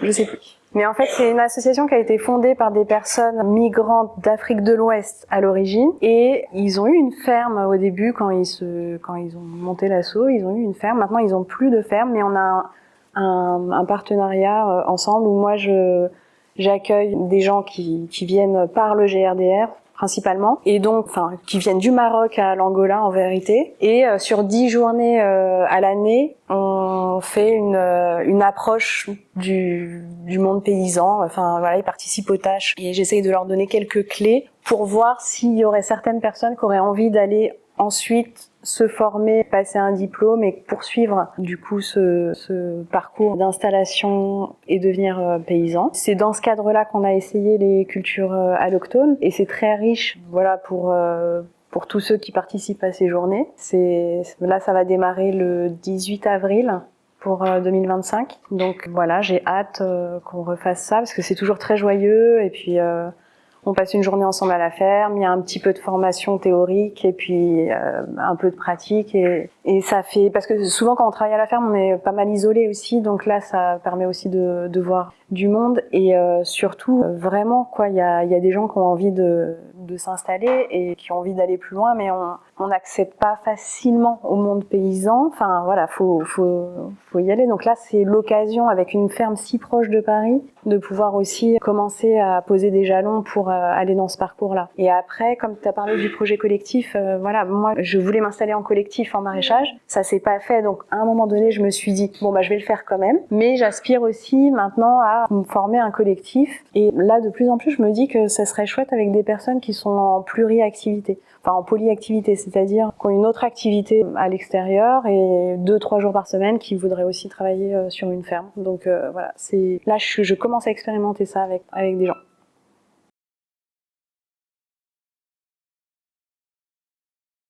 je sais plus. Mais en fait, c'est une association qui a été fondée par des personnes migrantes d'Afrique de l'Ouest à l'origine, et ils ont eu une ferme au début quand ils ont monté l'assaut, ils ont eu une ferme. Maintenant, ils ont plus de ferme, mais on a un partenariat ensemble où moi J'accueille des gens qui viennent par le GRDR principalement, et donc, qui viennent du Maroc à l'Angola en vérité. Et sur 10 journées à l'année, on fait une approche du monde paysan. Enfin voilà, ils participent aux tâches et j'essaye de leur donner quelques clés pour voir s'il y aurait certaines personnes qui auraient envie d'aller ensuite se former, passer un diplôme et poursuivre du coup ce parcours d'installation et devenir paysan. C'est dans ce cadre-là qu'on a essayé les cultures allochtones et c'est très riche, voilà, pour tous ceux qui participent à ces journées. Là, ça va démarrer le 18 avril pour 2025. Donc voilà, j'ai hâte qu'on refasse ça parce que c'est toujours très joyeux et puis on passe une journée ensemble à la ferme, il y a un petit peu de formation théorique et puis un peu de pratique et ça fait, parce que souvent quand on travaille à la ferme on est pas mal isolé aussi, donc là ça permet aussi de voir du monde et surtout vraiment quoi, il y a des gens qui ont envie de s'installer et qui ont envie d'aller plus loin, mais on n'accède pas facilement au monde paysan. Enfin voilà, faut y aller. Donc là c'est l'occasion avec une ferme si proche de Paris de pouvoir aussi commencer à poser des jalons pour aller dans ce parcours-là. Et après, comme tu as parlé du projet collectif, voilà, moi je voulais m'installer en collectif en maraîchage, ça s'est pas fait, donc à un moment donné je me suis dit bon bah je vais le faire quand même, mais j'aspire aussi maintenant à me former un collectif et là de plus en plus je me dis que ça serait chouette avec des personnes qui sont en pluriactivité, enfin en polyactivité, c'est-à-dire qui ont une autre activité à l'extérieur et 2-3 jours par semaine qui voudraient aussi travailler sur une ferme. Donc voilà, c'est là je commence à expérimenter ça avec des gens.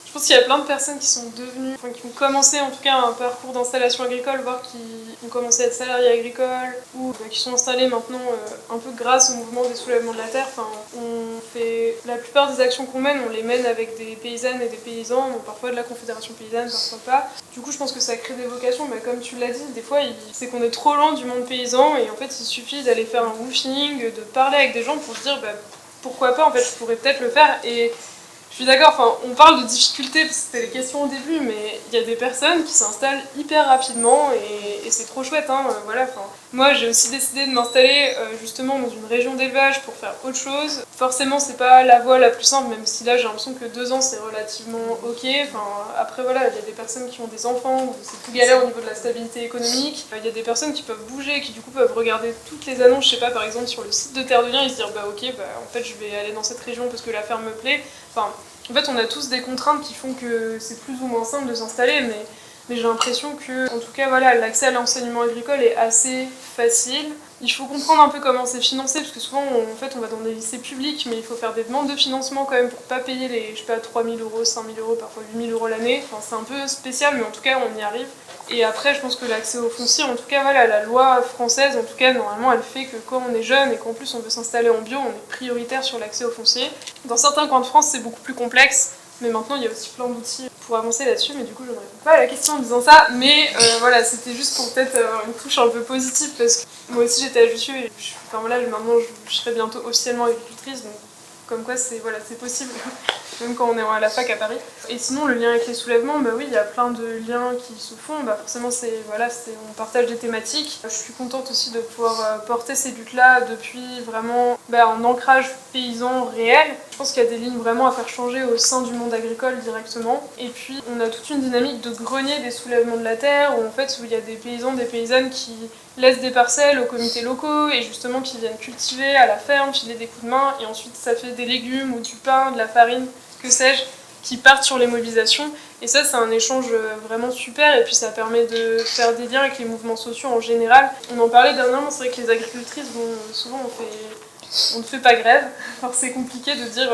Je pense qu'il y a plein de personnes qui sont devenues, enfin, qui ont commencé en tout cas un parcours d'installation agricole, voire qui ont commencé à être salariés agricoles, ou qui sont installés maintenant un peu grâce au mouvement des soulèvements de la terre. Enfin, on fait la plupart des actions qu'on mène, on les mène avec des paysannes et des paysans, donc parfois de la confédération paysanne, parfois pas. Du coup, je pense que ça crée des vocations, mais comme tu l'as dit, des fois, c'est qu'on est trop loin du monde paysan, et en fait, il suffit d'aller faire un woofing, de parler avec des gens pour se dire, pourquoi pas, en fait, je pourrais peut-être le faire. Et je suis d'accord, enfin, on parle de difficultés parce que c'était les questions au début, mais il y a des personnes qui s'installent hyper rapidement et c'est trop chouette, hein, voilà. Enfin, moi, j'ai aussi décidé de m'installer justement dans une région d'élevage pour faire autre chose. Forcément, c'est pas la voie la plus simple, même si là, j'ai l'impression que 2 ans, c'est relativement ok. Enfin, après, voilà, il y a des personnes qui ont des enfants, où c'est plus galère au niveau de la stabilité économique. Il y a des personnes qui peuvent bouger, qui du coup peuvent regarder toutes les annonces, je sais pas, par exemple, sur le site de Terre de Liens et se dire, en fait, je vais aller dans cette région parce que la ferme me plaît. Enfin, en fait, on a tous des contraintes qui font que c'est plus ou moins simple de s'installer, mais j'ai l'impression que, en tout cas, voilà, l'accès à l'enseignement agricole est assez facile. Il faut comprendre un peu comment c'est financé, parce que souvent, on va dans des lycées publics, mais il faut faire des demandes de financement quand même pour pas payer les, je sais pas, 3 000 €, 5 000 €, parfois 8 000 € l'année. Enfin, c'est un peu spécial, mais en tout cas, on y arrive. Et après, je pense que l'accès au foncier, en tout cas, voilà, la loi française, en tout cas, normalement, elle fait que quand on est jeune et qu'en plus on veut s'installer en bio, on est prioritaire sur l'accès au foncier. Dans certains coins de France, c'est beaucoup plus complexe, mais maintenant, il y a aussi plein d'outils pour avancer là-dessus, mais du coup, je ne réponds pas à la question en disant ça, mais voilà, c'était juste pour peut-être avoir une touche un peu positive, parce que moi aussi, j'étais à Jussieu, et maintenant, je serai bientôt officiellement agricultrice, donc comme quoi, c'est possible. Même quand on est à la fac à Paris. Et sinon, le lien avec les soulèvements, oui, il y a plein de liens qui se font. Forcément, on partage des thématiques. Je suis contente aussi de pouvoir porter ces luttes-là depuis vraiment un ancrage paysan réel. Je pense qu'il y a des lignes vraiment à faire changer au sein du monde agricole directement. Et puis, on a toute une dynamique de grenier des soulèvements de la terre, où il y a des paysans, des paysannes qui laissent des parcelles aux comités locaux et justement qui viennent cultiver à la ferme, filer des coups de main, et ensuite ça fait des légumes ou du pain, de la farine, que sais-je, qui partent sur les mobilisations. Et ça, c'est un échange vraiment super, et puis ça permet de faire des liens avec les mouvements sociaux en général. On en parlait dernièrement, c'est vrai que les agricultrices, souvent on ne fait pas grève. Alors c'est compliqué de dire,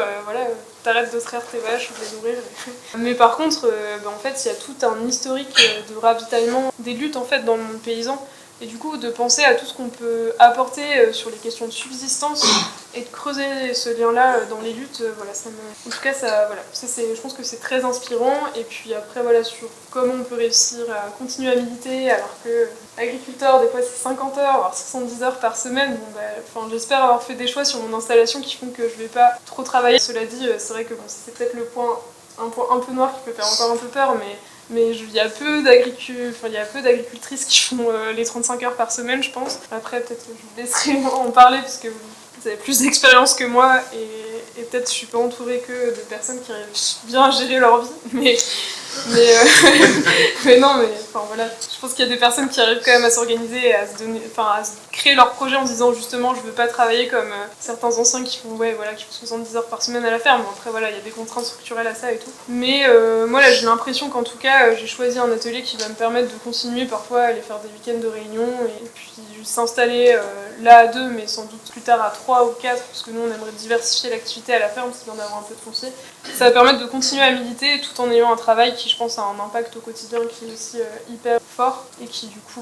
t'arrêtes de traire tes vaches ou de les nourrir. Mais par contre, en fait, il y a tout un historique de ravitaillement, des luttes en fait dans le monde paysan. Et du coup, de penser à tout ce qu'on peut apporter sur les questions de subsistance et de creuser ce lien-là dans les luttes, en tout cas, je pense que c'est très inspirant. Et puis après, sur comment on peut réussir à continuer à militer, alors que agriculteur, des fois c'est 50 heures, voire 70 heures par semaine. J'espère avoir fait des choix sur mon installation qui font que je vais pas trop travailler. Cela dit, c'est vrai que c'est peut-être un point un peu noir qui peut faire encore un peu peur, mais Mais il y a peu d'agricultrices qui font les 35 heures par semaine, je pense. Après, peut-être que je vous laisserai en parler parce que vous avez plus d'expérience que moi et peut-être je suis pas entourée que de personnes qui arrivent bien à gérer leur vie. Mais non, mais enfin voilà, je pense qu'il y a des personnes qui arrivent quand même à s'organiser et à se créer leur projet en se disant justement je veux pas travailler comme certains anciens qui font 70 heures par semaine à la ferme. Bon, après voilà, il y a des contraintes structurelles à ça et tout. Mais moi là j'ai l'impression qu'en tout cas j'ai choisi un atelier qui va me permettre de continuer parfois à aller faire des week-ends de réunion et puis juste s'installer là à 2 mais sans doute plus tard à 3 ou 4 parce que nous on aimerait diversifier l'activité à la ferme, c'est bien d'avoir un peu de foncier. Ça va permettre de continuer à militer tout en ayant un travail qui je pense a un impact au quotidien qui est aussi hyper fort et qui du coup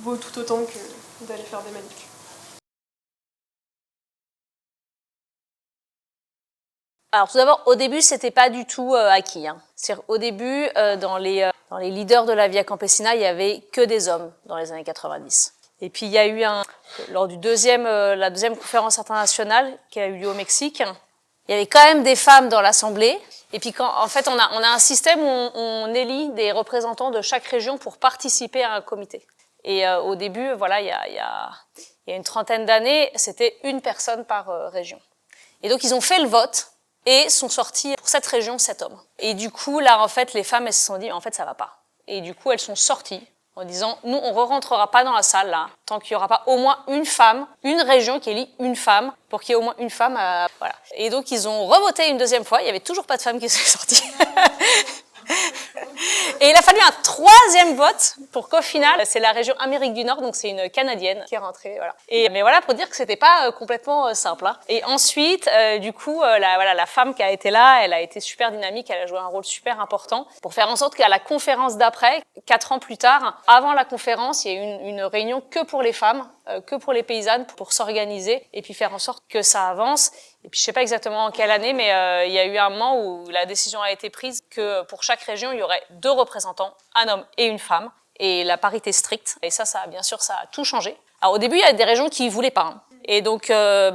vaut tout autant que d'aller faire des manifs. Alors tout d'abord, au début, c'était pas du tout acquis. C'est-à-dire, au début, dans les leaders de la Via Campesina, il y avait que des hommes dans les années 90. Et puis il y a eu lors la deuxième conférence internationale qui a eu lieu au Mexique, il y avait quand même des femmes dans l'assemblée. Et puis en fait, on a un système où on élit des représentants de chaque région pour participer à un comité. Et au début, voilà, il y a une trentaine d'années, c'était une personne par région. Et donc ils ont fait le vote et sont sortis pour cette région 7 hommes. Et du coup, là, en fait, les femmes, elles se sont dit, en fait, ça va pas. Et du coup, elles sont sorties en disant, nous, on re-rentrera pas dans la salle, là, tant qu'il y aura pas au moins une femme, une région qui élit une femme, pour qu'il y ait au moins une femme, voilà. Et donc, ils ont revoté une deuxième fois, il y avait toujours pas de femmes qui sont sorties. Et il a fallu un troisième vote pour qu'au final, c'est la région Amérique du Nord, donc c'est une Canadienne qui est rentrée, voilà. Mais voilà, pour dire que c'était pas complètement simple. Et ensuite, du coup, la femme qui a été là, elle a été super dynamique, elle a joué un rôle super important pour faire en sorte qu'à la conférence d'après, 4 ans plus tard, avant la conférence, il y a eu une réunion que pour les femmes, que pour les paysannes, pour s'organiser et puis faire en sorte que ça avance. Et puis je sais pas exactement en quelle année, mais il y a eu un moment où la décision a été prise que pour chaque région, il y aurait 2 représentants, un homme et une femme, et la parité stricte. Et ça bien sûr, ça a tout changé. Alors au début, il y a des régions qui voulaient pas, et donc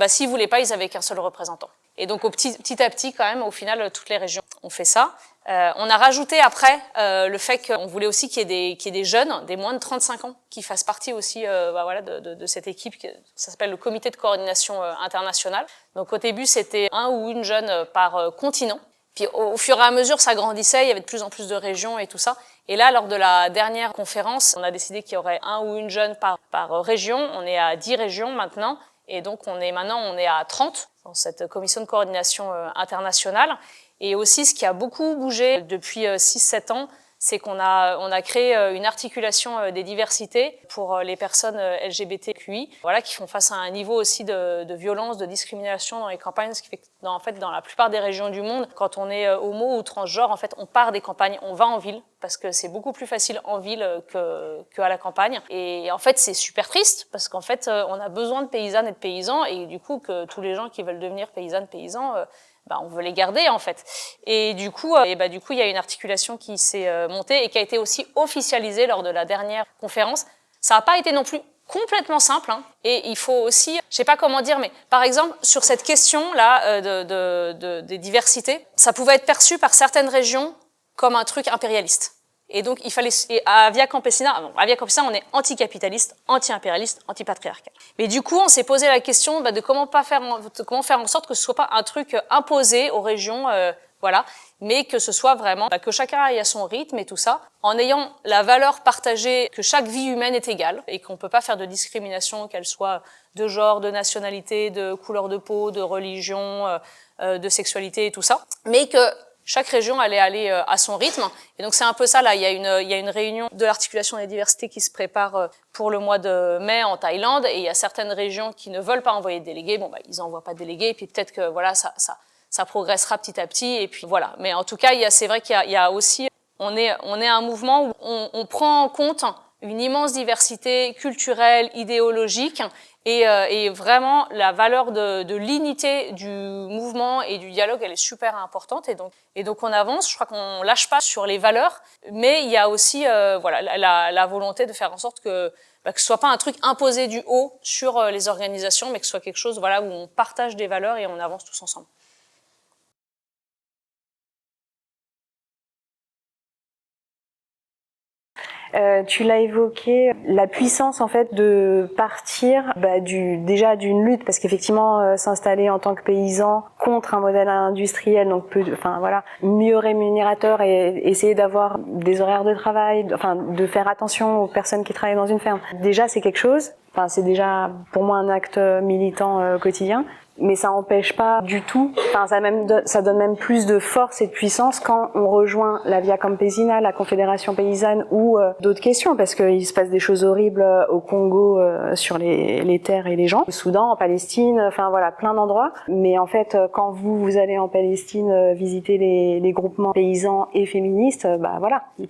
s'ils voulaient pas, ils avaient qu'un seul représentant. Et donc petit à petit, quand même, au final, toutes les régions ont fait ça. On a rajouté après le fait qu'on voulait aussi qu'il y ait des jeunes, des moins de 35 ans, qui fassent partie aussi de cette équipe. Ça s'appelle le comité de coordination internationale. Donc au début, c'était un ou une jeune par continent. Puis au fur et à mesure, ça grandissait, il y avait de plus en plus de régions et tout ça. Et là, lors de la dernière conférence, on a décidé qu'il y aurait un ou une jeune par région. On est à 10 régions maintenant. Et donc on est à 30 dans cette commission de coordination internationale. Et aussi, ce qui a beaucoup bougé depuis 6-7 ans, c'est qu'on a créé une articulation des diversités pour les personnes LGBTQI, voilà, qui font face à un niveau aussi de violence, de discrimination dans les campagnes, ce qui fait que dans la plupart des régions du monde, quand on est homo ou transgenre, en fait, on part des campagnes, on va en ville, parce que c'est beaucoup plus facile en ville qu'à la campagne. Et en fait, c'est super triste, parce qu'en fait, on a besoin de paysannes et de paysans, et du coup, que tous les gens qui veulent devenir paysannes, paysans, on veut les garder en fait. Et du coup, il y a une articulation qui s'est montée et qui a été aussi officialisée lors de la dernière conférence. Ça n'a pas été non plus complètement simple, et il faut aussi, je sais pas comment dire, mais par exemple sur cette question là des diversités, ça pouvait être perçu par certaines régions comme un truc impérialiste. Et donc, à Via Campesina, on est anticapitaliste, anti-impérialiste, anti-patriarcal. Mais du coup, on s'est posé la question de comment faire en sorte que ce soit pas un truc imposé aux régions, mais que ce soit vraiment, que chacun aille à son rythme et tout ça, en ayant la valeur partagée que chaque vie humaine est égale et qu'on peut pas faire de discrimination, qu'elle soit de genre, de nationalité, de couleur de peau, de religion, de sexualité et tout ça, mais que chaque région allait aller à son rythme. Et donc c'est un peu ça, là, il y a une réunion de l'articulation des diversités qui se prépare pour le mois de mai en Thaïlande, et il y a certaines régions qui ne veulent pas envoyer de délégués, ils n'envoient pas de délégués, et puis peut-être que voilà, ça progressera petit à petit, et puis voilà. Mais en tout cas, c'est vrai qu'il y a aussi, on est un mouvement où on prend en compte une immense diversité culturelle, idéologique, et vraiment la valeur de l'unité du mouvement et du dialogue, elle est super importante, et donc on avance. Je crois qu'on lâche pas sur les valeurs, mais il y a aussi la volonté de faire en sorte que ce soit pas un truc imposé du haut sur les organisations, mais que ce soit quelque chose où on partage des valeurs et on avance tous ensemble. Tu l'as évoqué, la puissance en fait de partir déjà d'une lutte, parce qu'effectivement s'installer en tant que paysan contre un modèle industriel, donc mieux rémunérateur et essayer d'avoir des horaires de travail, de faire attention aux personnes qui travaillent dans une ferme. Déjà c'est quelque chose. C'est déjà pour moi un acte militant quotidien. Mais ça n'empêche pas du tout, ça donne même plus de force et de puissance quand on rejoint la Via Campesina, la Confédération Paysanne ou d'autres questions, parce qu'il se passe des choses horribles au Congo sur les terres et les gens, au Soudan, en Palestine, plein d'endroits. Mais en fait, quand vous allez en Palestine visiter les groupements paysans et féministes,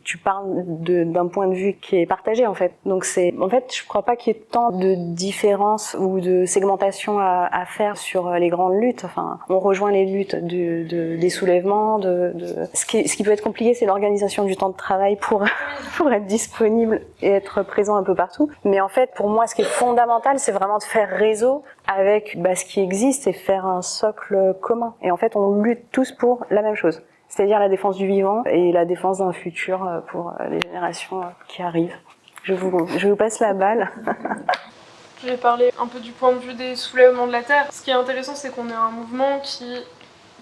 tu parles d'un point de vue qui est partagé en fait. Donc je crois pas qu'il y ait tant de différences ou de segmentation à faire sur les grandes luttes. On rejoint les luttes des soulèvements. Ce qui peut être compliqué, c'est l'organisation du temps de travail pour être disponible et être présent un peu partout. Mais en fait, pour moi, ce qui est fondamental, c'est vraiment de faire réseau avec ce qui existe et faire un socle commun. Et en fait, on lutte tous pour la même chose, c'est-à-dire la défense du vivant et la défense d'un futur pour les générations qui arrivent. Je vous passe la balle. Je vais parler un peu du point de vue des soulèvements de la Terre. Ce qui est intéressant, c'est qu'on est un mouvement qui...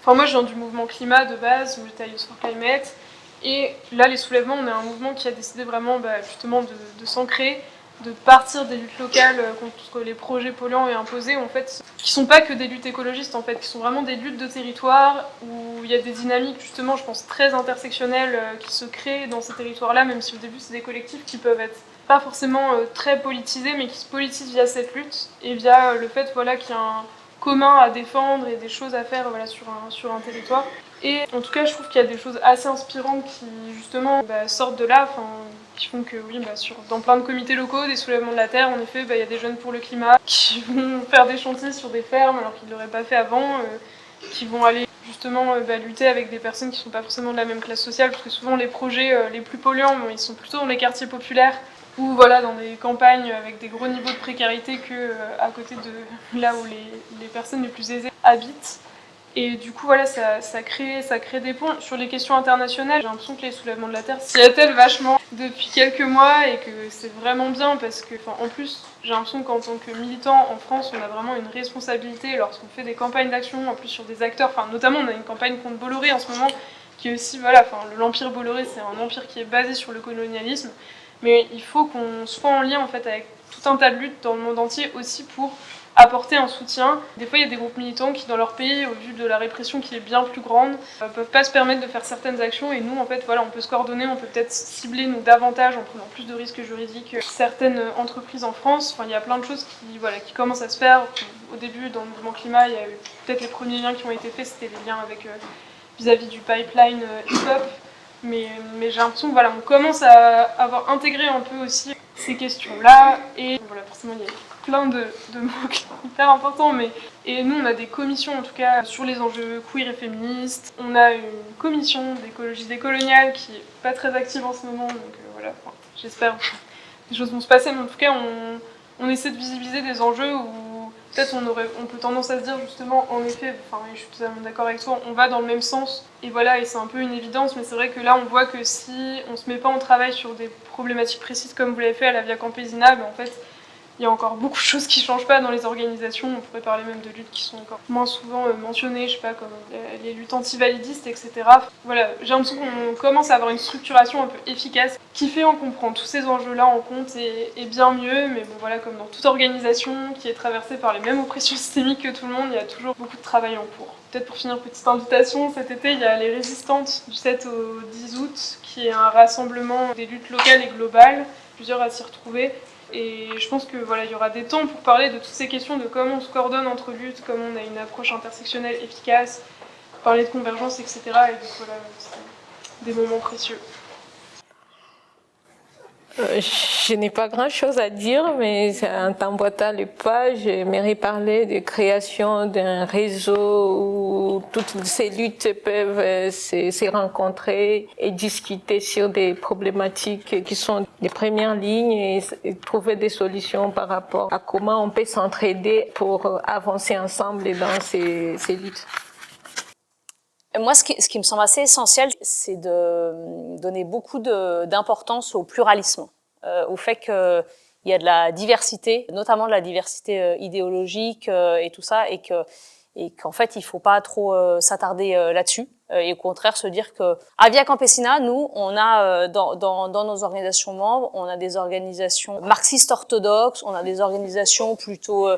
moi, je viens du mouvement climat de base, où j'étais à Youth for Climate. Et là, les soulèvements, on est un mouvement qui a décidé vraiment justement de s'ancrer, de partir des luttes locales contre les projets polluants et imposés, en fait, qui sont pas que des luttes écologistes, en fait, qui sont vraiment des luttes de territoire, où il y a des dynamiques, justement, je pense, très intersectionnelles qui se créent dans ces territoires-là, même si au début, c'est des collectifs qui peuvent être pas forcément très politisés, mais qui se politisent via cette lutte, et via le fait qu'il y a un commun à défendre et des choses à faire sur un territoire. Et en tout cas, je trouve qu'il y a des choses assez inspirantes qui, justement, sortent de là, qui font que, oui, dans plein de comités locaux, des soulèvements de la Terre, en effet, il y a des jeunes pour le climat qui vont faire des chantiers sur des fermes alors qu'ils ne l'auraient pas fait avant, qui vont aller justement lutter avec des personnes qui ne sont pas forcément de la même classe sociale, parce que souvent les projets les plus polluants, ils sont plutôt dans les quartiers populaires, ou dans des campagnes avec des gros niveaux de précarité qu'à côté de là où les personnes les plus aisées habitent. Et du coup, ça crée des ponts. Sur les questions internationales, j'ai l'impression que les soulèvements de la Terre s'y attellent vachement depuis quelques mois et que c'est vraiment bien parce que, en plus, j'ai l'impression qu'en tant que militant en France, on a vraiment une responsabilité lorsqu'on fait des campagnes d'action, en plus sur des acteurs, notamment on a une campagne contre Bolloré en ce moment, qui est aussi, l'empire Bolloré, c'est un empire qui est basé sur le colonialisme, mais il faut qu'on soit en lien en fait avec tout un tas de luttes dans le monde entier aussi pour apporter un soutien. Des fois, il y a des groupes militants qui, dans leur pays, au vu de la répression qui est bien plus grande, peuvent pas se permettre de faire certaines actions. Et nous, en fait, on peut se coordonner, on peut peut-être cibler nous davantage en prenant plus de risques juridiques que certaines entreprises en France. Il y a plein de choses qui commencent à se faire. Au début, dans le mouvement climat, il y a eu peut-être les premiers liens qui ont été faits, c'était les liens avec vis-à-vis du pipeline hip-hop. Mais j'ai l'impression on commence à avoir intégré un peu aussi ces questions-là. Et forcément, il y a plein de mots hyper importants, et nous on a des commissions en tout cas sur les enjeux queer et féministes. On a une commission d'écologie décoloniale qui est pas très active en ce moment, donc j'espère que les choses vont se passer, mais en tout cas on essaie de visibiliser des enjeux où peut-être on peut tendance à se dire justement, en effet, je suis totalement d'accord avec toi, on va dans le même sens, et c'est un peu une évidence, mais c'est vrai que là on voit que si on se met pas en travail sur des problématiques précises comme vous l'avez fait à la Via Campesina, en fait il y a encore beaucoup de choses qui ne changent pas dans les organisations. On pourrait parler même de luttes qui sont encore moins souvent mentionnées, je sais pas, comme les luttes antivalidistes, etc. J'ai l'impression qu'on commence à avoir une structuration un peu efficace qui fait qu'on prend tous ces enjeux-là en compte et bien mieux. Mais comme dans toute organisation qui est traversée par les mêmes oppressions systémiques que tout le monde, il y a toujours beaucoup de travail en cours. Peut-être pour finir, petite invitation, cet été, il y a les Résistantes du 7 au 10 août, qui est un rassemblement des luttes locales et globales, plusieurs à s'y retrouver. Et je pense que il y aura des temps pour parler de toutes ces questions, de comment on se coordonne entre luttes, comment on a une approche intersectionnelle efficace, parler de convergence, etc. Et donc c'est des moments précieux. Je n'ai pas grand-chose à dire, mais en t'emboîtant les pas, j'aimerais parler de création d'un réseau où toutes ces luttes peuvent se rencontrer et discuter sur des problématiques qui sont des premières lignes et trouver des solutions par rapport à comment on peut s'entraider pour avancer ensemble dans ces luttes. Moi, ce qui me semble assez essentiel, c'est de donner beaucoup d'importance au pluralisme, au fait qu'il y a de la diversité, notamment de la diversité idéologique et tout ça, et qu'en fait, il faut pas trop s'attarder là-dessus. Et au contraire, se dire que à Via Campesina, nous, on a dans nos organisations membres, on a des organisations marxistes orthodoxes, on a des organisations plutôt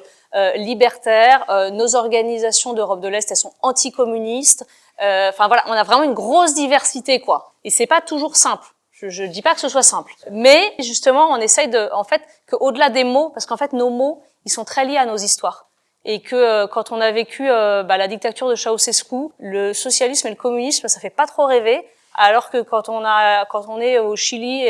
libertaires. Nos organisations d'Europe de l'Est, elles sont anticommunistes. Enfin voilà, on a vraiment une grosse diversité, quoi. Et c'est pas toujours simple. Je dis pas que ce soit simple, mais justement, on essaye en fait, qu'au-delà des mots, parce qu'en fait, nos mots, ils sont très liés à nos histoires. Et que quand on a vécu la dictature de Ceausescu, le socialisme et le communisme, ça fait pas trop rêver. Alors que quand on est au Chili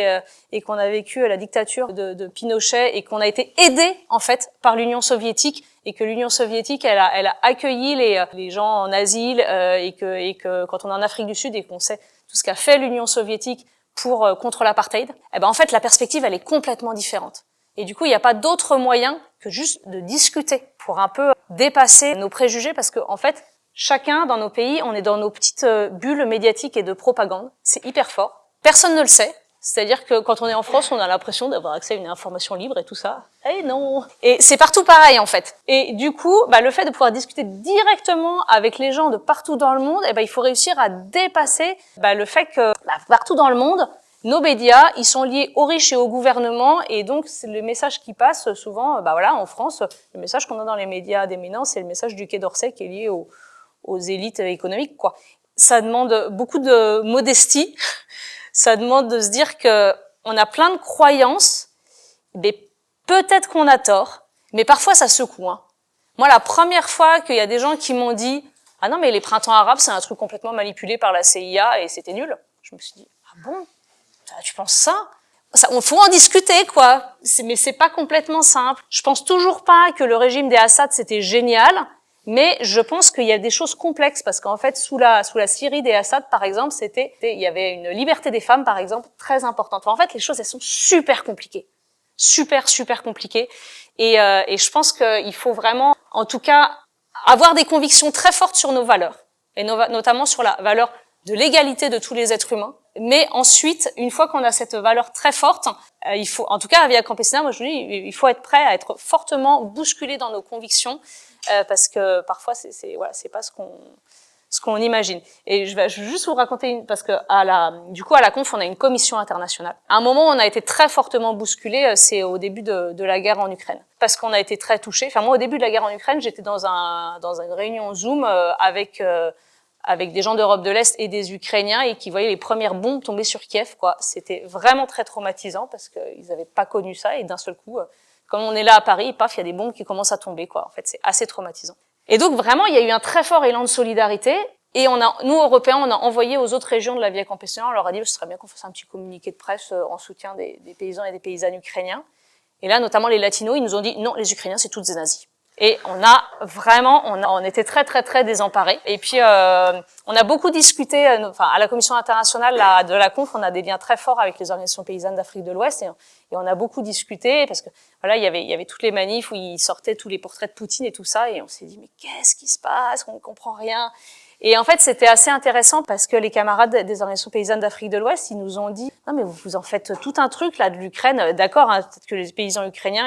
et qu'on a vécu la dictature de Pinochet et qu'on a été aidé en fait par l'Union soviétique et que l'Union soviétique elle a accueilli les gens en asile et que quand on est en Afrique du Sud et qu'on sait tout ce qu'a fait l'Union soviétique pour contre l'apartheid, eh ben en fait la perspective elle est complètement différente. Et du coup, il n'y a pas d'autre moyen que juste de discuter pour un peu dépasser nos préjugés parce que en fait, chacun dans nos pays, on est dans nos petites bulles médiatiques et de propagande. C'est hyper fort. Personne ne le sait. C'est-à-dire que quand on est en France, on a l'impression d'avoir accès à une information libre et tout ça. Eh non. Et c'est partout pareil en fait. Et du coup, le fait de pouvoir discuter directement avec les gens de partout dans le monde, il faut réussir à dépasser le fait que partout dans le monde, nos médias, ils sont liés aux riches et au gouvernement, et donc c'est le message qui passe souvent, en France, le message qu'on a dans les médias d'éminence, c'est le message du Quai d'Orsay qui est lié aux élites économiques, quoi. Ça demande beaucoup de modestie, ça demande de se dire que on a plein de croyances, mais peut-être qu'on a tort, mais parfois ça secoue, hein. Moi, la première fois qu'il y a des gens qui m'ont dit « Ah non, mais les printemps arabes, c'est un truc complètement manipulé par la CIA et c'était nul », je me suis dit « Ah bon ? Tu penses ça ? On faut en discuter, quoi. Mais c'est pas complètement simple. Je pense toujours pas que le régime des Assad c'était génial, mais je pense qu'il y a des choses complexes parce qu'en fait, sous la Syrie des Assad, par exemple, il y avait une liberté des femmes, par exemple, très importante. En fait, les choses elles sont super compliquées, super compliquées. Et je pense qu'il faut vraiment, en tout cas, avoir des convictions très fortes sur nos valeurs et notamment sur la valeur de l'égalité de tous les êtres humains. Mais ensuite, une fois qu'on a cette valeur très forte, il faut, en tout cas à Via Campesina, moi je dis, il faut être prêt à être fortement bousculé dans nos convictions, parce que parfois c'est pas ce qu'on imagine. Et je vais juste vous raconter parce que à la conf, on a une commission internationale. À un moment, on a été très fortement bousculé, c'est au début de la guerre en Ukraine, parce qu'on a été très touchés. Enfin moi, au début de la guerre en Ukraine, j'étais dans une réunion Zoom avec des gens d'Europe de l'Est et des Ukrainiens et qui voyaient les premières bombes tomber sur Kiev, quoi. C'était vraiment très traumatisant parce qu'ils n'avaient pas connu ça et d'un seul coup, comme on est là à Paris, paf, il y a des bombes qui commencent à tomber, quoi. En fait, c'est assez traumatisant. Et donc vraiment, il y a eu un très fort élan de solidarité et nous Européens, on a envoyé aux autres régions de la Via Campesina, on leur a dit ce serait bien qu'on fasse un petit communiqué de presse en soutien des paysans et des paysannes ukrainiens. Et là, notamment les Latinos, ils nous ont dit non, les Ukrainiens, c'est toutes des nazis. Et on était très désemparés. Et puis on a beaucoup discuté, à la commission internationale de la conf, on a des liens très forts avec les organisations paysannes d'Afrique de l'Ouest et on a beaucoup discuté parce que voilà, il y avait toutes les manifs où ils sortaient tous les portraits de Poutine et tout ça et on s'est dit mais qu'est-ce qui se passe, on ne comprend rien. Et en fait, c'était assez intéressant parce que les camarades des organisations paysannes d'Afrique de l'Ouest, ils nous ont dit « Non, mais vous en faites tout un truc là de l'Ukraine. D'accord, hein, peut-être que les paysans ukrainiens,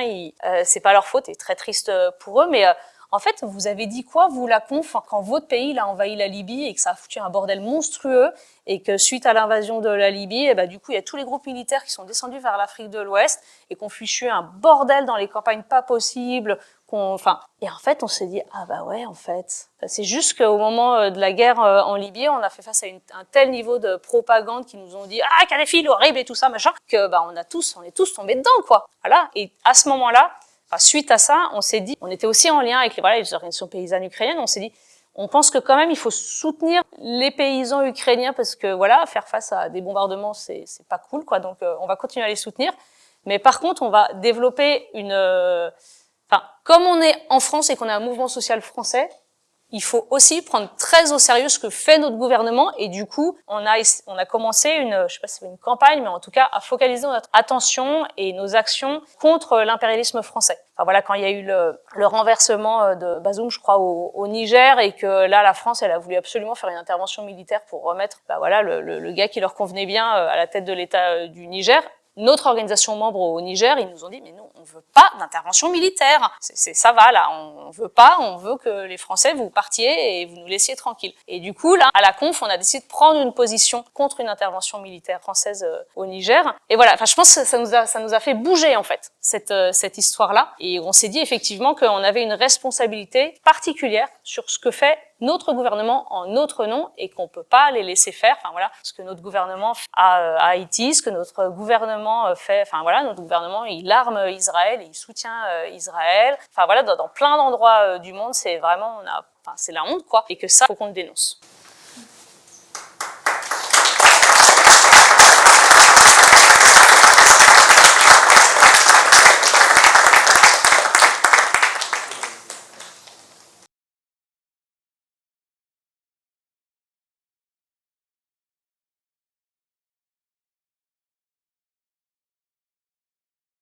c'est pas leur faute et très triste pour eux, mais en fait, vous avez dit quoi, vous, la conf, quand votre pays là, a envahi la Libye et que ça a foutu un bordel monstrueux et que suite à l'invasion de la Libye, du coup, il y a tous les groupes militaires qui sont descendus vers l'Afrique de l'Ouest et qu'on fichu un bordel dans les campagnes pas possibles. Et en fait, on s'est dit, ah bah ouais, en fait. C'est juste qu'au moment de la guerre en Libye, on a fait face à un tel niveau de propagande qui nous ont dit, ah, Kadhafi, il est horrible et tout ça, machin, que on est tous tombés dedans, quoi. Voilà. Et à ce moment-là, suite à ça, on s'est dit, on était aussi en lien avec les organisations paysannes ukrainiennes, on s'est dit, on pense que quand même, il faut soutenir les paysans ukrainiens parce que voilà, faire face à des bombardements, c'est pas cool, quoi. Donc, on va continuer à les soutenir. Mais par contre, on va développer comme on est en France et qu'on a un mouvement social français, il faut aussi prendre très au sérieux ce que fait notre gouvernement et du coup, on a commencé je sais pas si c'est une campagne, mais en tout cas, à focaliser notre attention et nos actions contre l'impérialisme français. Enfin voilà, quand il y a eu le renversement de Bazoum, je crois, au Niger et que là, la France, elle a voulu absolument faire une intervention militaire pour remettre, voilà, le gars qui leur convenait bien à la tête de l'État du Niger. Notre organisation membre au Niger, ils nous ont dit mais non, on veut pas d'intervention militaire. Ça va là, on veut pas, on veut que les Français vous partiez et vous nous laissiez tranquilles. Et du coup là, à la conf, on a décidé de prendre une position contre une intervention militaire française au Niger. Et voilà, enfin je pense que ça nous a fait bouger en fait cette histoire-là. Et on s'est dit effectivement qu'on avait une responsabilité particulière sur ce que fait notre gouvernement en notre nom et qu'on peut pas les laisser faire. Enfin voilà, ce que notre gouvernement fait à Haïti, ce que notre gouvernement fait. Enfin voilà, notre gouvernement il arme Israël, et il soutient Israël. Enfin voilà, dans plein d'endroits du monde, c'est vraiment c'est la honte quoi, et que ça faut qu'on le dénonce.